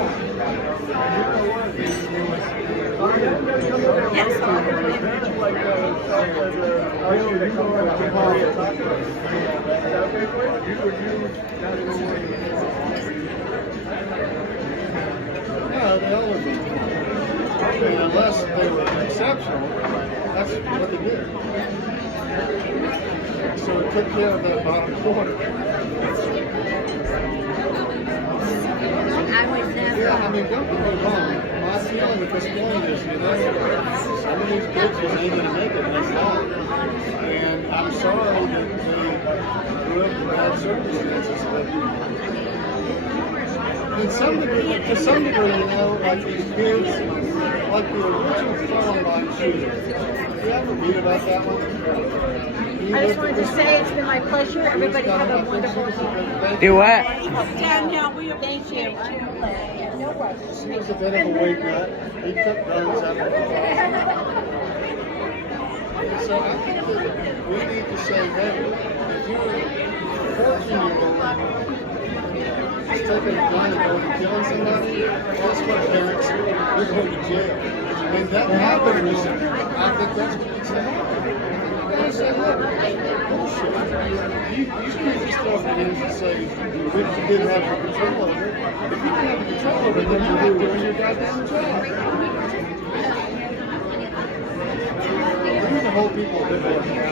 No, they always do. Unless they were exceptional, that's what they did. So it took care of that bottom quarter. Yeah, I mean, don't get me wrong. My feeling at this point is, you know, some of these kids just ain't going to make it this long. And I'm sorry that they grew up in bad circumstances, but in some degree, to some degree, you know, like these kids, like the original Columbine shooter. You ever read about that one? I just wanted to say it's been my pleasure. Everybody have a wonderful day. Do what? Danielle, we appreciate you. No worries. He was a bit of a weight nut. He took guns out of the So I think that we need to say, hey, if you're 14-year-old, just taking a gun and going and killing somebody, that's what parents, you're going to jail. And that happened recently. I think that's what needs to happen. You say, look, question. You can't just throw up your hands and say that you didn't have the control over it. If you didn't have the control over it, then you're not doing your goddamn job. We need to hold people a bit more accountable.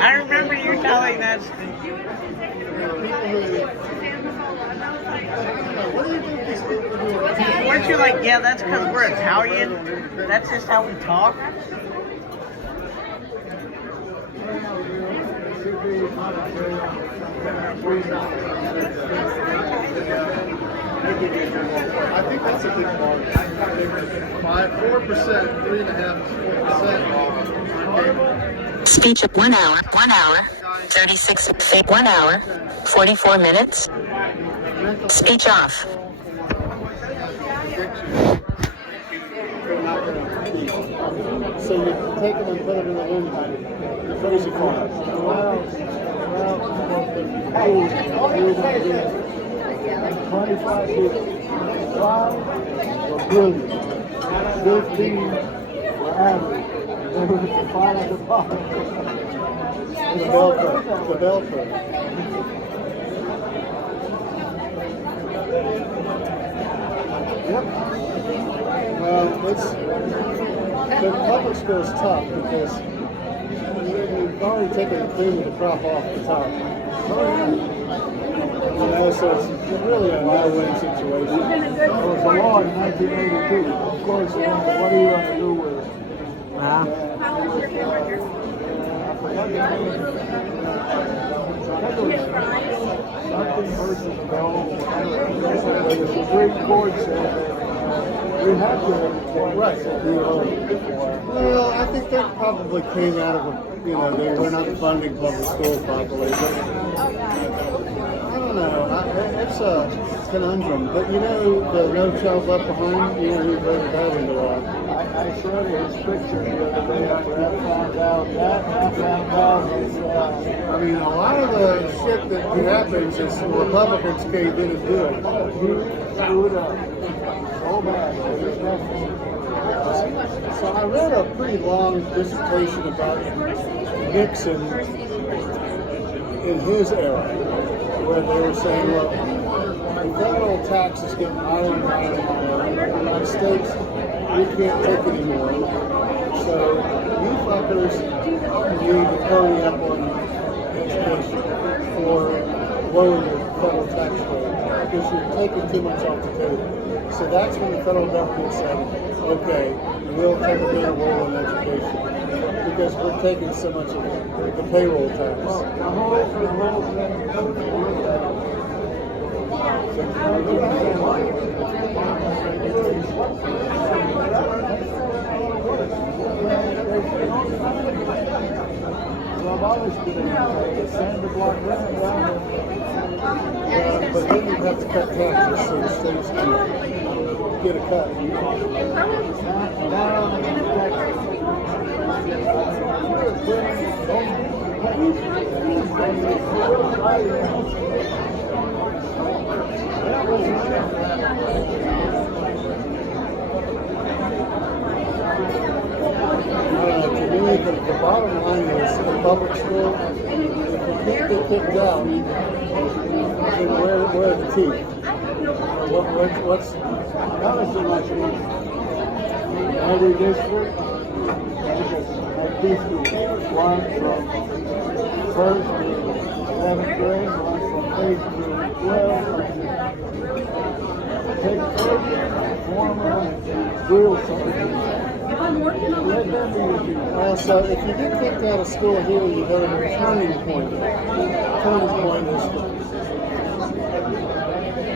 I remember you telling that. What do you think these people are doing? Weren't you like, yeah, that's because we're Italian? That's just how we talk? I think that's a big part. 4%, 3.5%. Speech of 1 hour, 36 feet, 1 hour, 44 minutes. Speech off. So you take them and put them in the wind. The crazy farm. Wow. 25 people. 5 were brilliant. 15 were average. They were at the 5 at the bottom. The bell curve. The bell curve. Yep. Well, the public school is tough because you've already taken the cream of the crop off the top. You know, so it's really a no-win situation. There was a law in 1982. Of course, what are you going to do with it? Something versus Bell. The Supreme Court said that we have to educate. Right. Well, I think that probably came out of they were not funding public schools properly. But I don't know. It's a conundrum. But the No Child Left Behind, he voted that into law. I showed his picture the other day after I found out that. I found out it's, I mean, a lot of the shit that happens is the Republicans caved in and do it. he screwed up so bad. So I read a pretty long dissertation about Nixon in his era, where they were saying, look, the federal tax is getting higher and higher and higher. In the States, we can't take anymore. So you fuckers need to hurry up on education or lower your federal tax rate because you're taking too much off the table. So that's when the federal government said, okay, we'll take a bigger role in education because we're taking so much of the payroll tax. The whole but then you have to cut taxes so the states can get a cut. To me, the bottom line is in public school, if you can't get kicked out, then where are the teeth? What's honestly my opinion. Every district has two schools. One from first to 7th grade, one from 8th to 12th. Take form them and drill something. Let them be with you. So if you get kicked out of school here, you go to the turning point. The turning point is,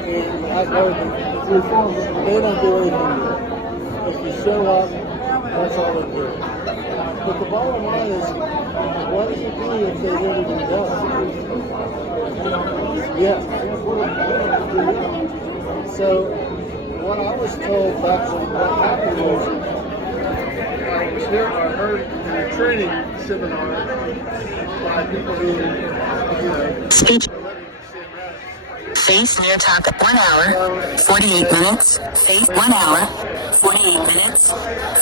and I've heard that they don't do anything. If you show up, that's all they do. But the bottom line is, what do you do if they really don't go? Yeah. So what I was told back when what happened was, I heard in a training seminar by people who, Speech. Face near Taco. 1 hour, 48 minutes. Face 1 hour, 48 minutes.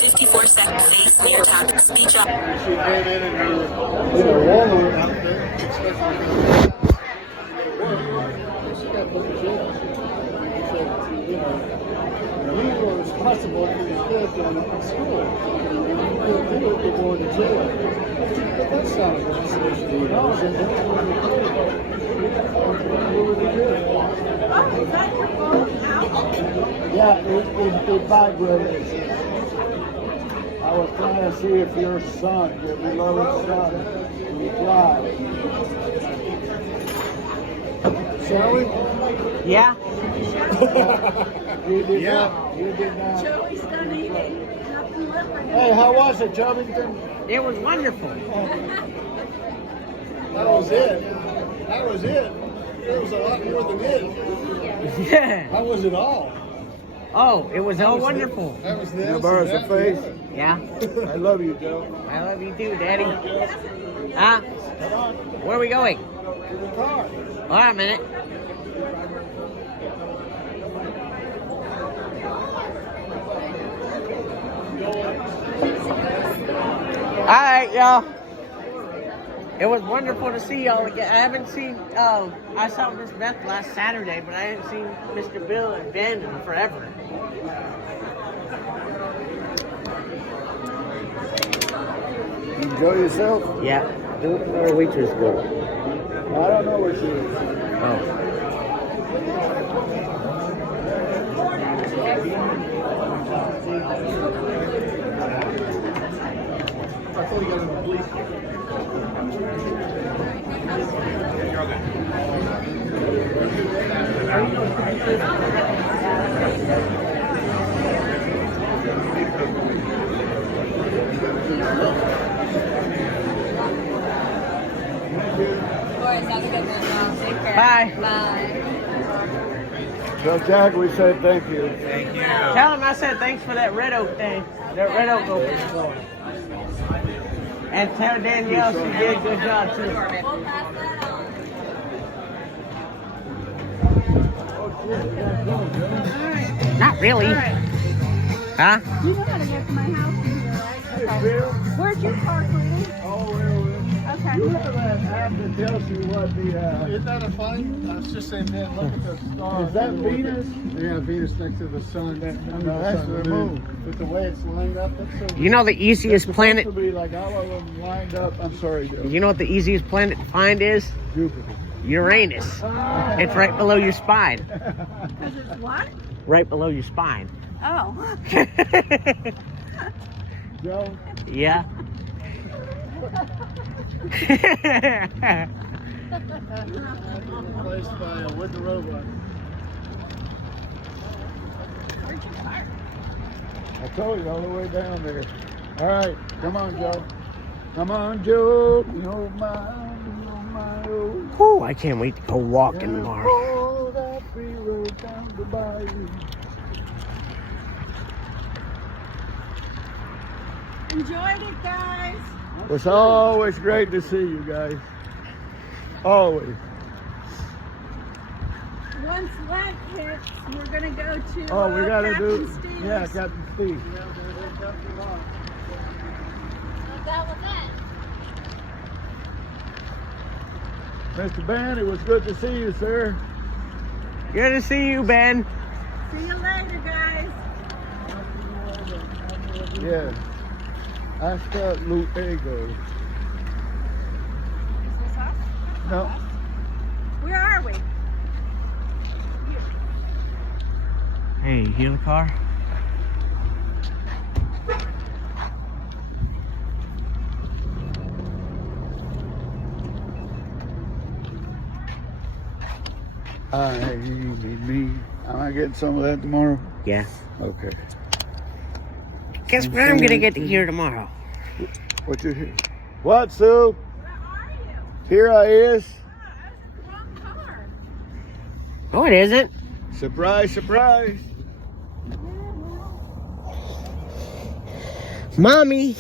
54 seconds. Face near Taco. Speech off. She came in her Walmart outfit, expecting to work. She got put in jail. She said, you know, you are responsible for your kids going to school. You can't be going to jail. But that's not a good solution either. Oh, is that your phone out? Yeah, it vibrated. I was trying to see if your son, your beloved son, replied. Shall we? Yeah. You did not. You did not. Joey's done eating. Nothing left for him. Hey, how was it, Covington? It was wonderful. That was it. That was it. It was a lot more than it. Yeah. How was it all? Oh, it was all wonderful. That was Your this. birds and of that, face. Yeah. I love you, Joe. I love you too, Daddy. Ah, Come on, where are we going? to the car. Hold on a minute. Alright, y'all. It was wonderful to see y'all again. I haven't seen, I saw Miss Beth last Saturday, but I haven't seen Mr. Bill and Ben in forever. Enjoy yourself. Yeah. Where waitress go? I don't know what you is. Oh. Bye. So, Jack, we said thank you. Tell him I said thanks for that red oak thing. That red oak opening. And tell Danielle she did a good job too. Not really. Huh? You know how to get to my house from here, right? Okay. Where'd you park, Rudy? Oh, well, Okay. you have to tell you what the, Isn't that a fun? I was just saying, man, look at the stars. is that Venus? Yeah, Venus next to the sun. No, that's the moon. With the way it's lined up, that's so You know the easiest It's planet. supposed to be like all of them lined up. I'm sorry, Joe. You know what the easiest planet to find is? Jupiter. Uranus. It's right below your spine. Because it's what? Right below your spine. Oh. Joe, Yeah. replaced by a wooden robot. I told you all the way down there. All right, come on, Joe. Come on, Joe. You're mine, you're mine. Oh. Whew, I can't wait to go walking tomorrow. Oh, that free road down the bayou. Enjoyed it, guys. It's always great to see you guys. Always. Once Lent hits, we're going to go to Oh, we got to do. Captain Steve's. Yeah, Captain Steve. Mr. Ben, it was good to see you, sir. Good to see you, Ben. See you later, guys. Yeah. Hasta luego. Is this us? No. Where are we? Hey, you hear the car? Hey, you need me. Am I getting some of that tomorrow? Yeah. Okay. Guess what I'm gonna get to hear tomorrow? What you hear? What, Sue? Where are you? Here I is. Oh, that's the wrong car. Oh, it isn't. Surprise, surprise. Mommy,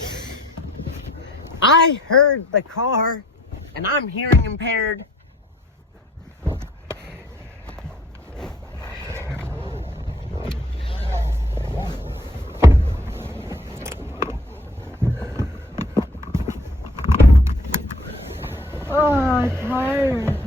I heard the car, and I'm hearing impaired. I'm tired.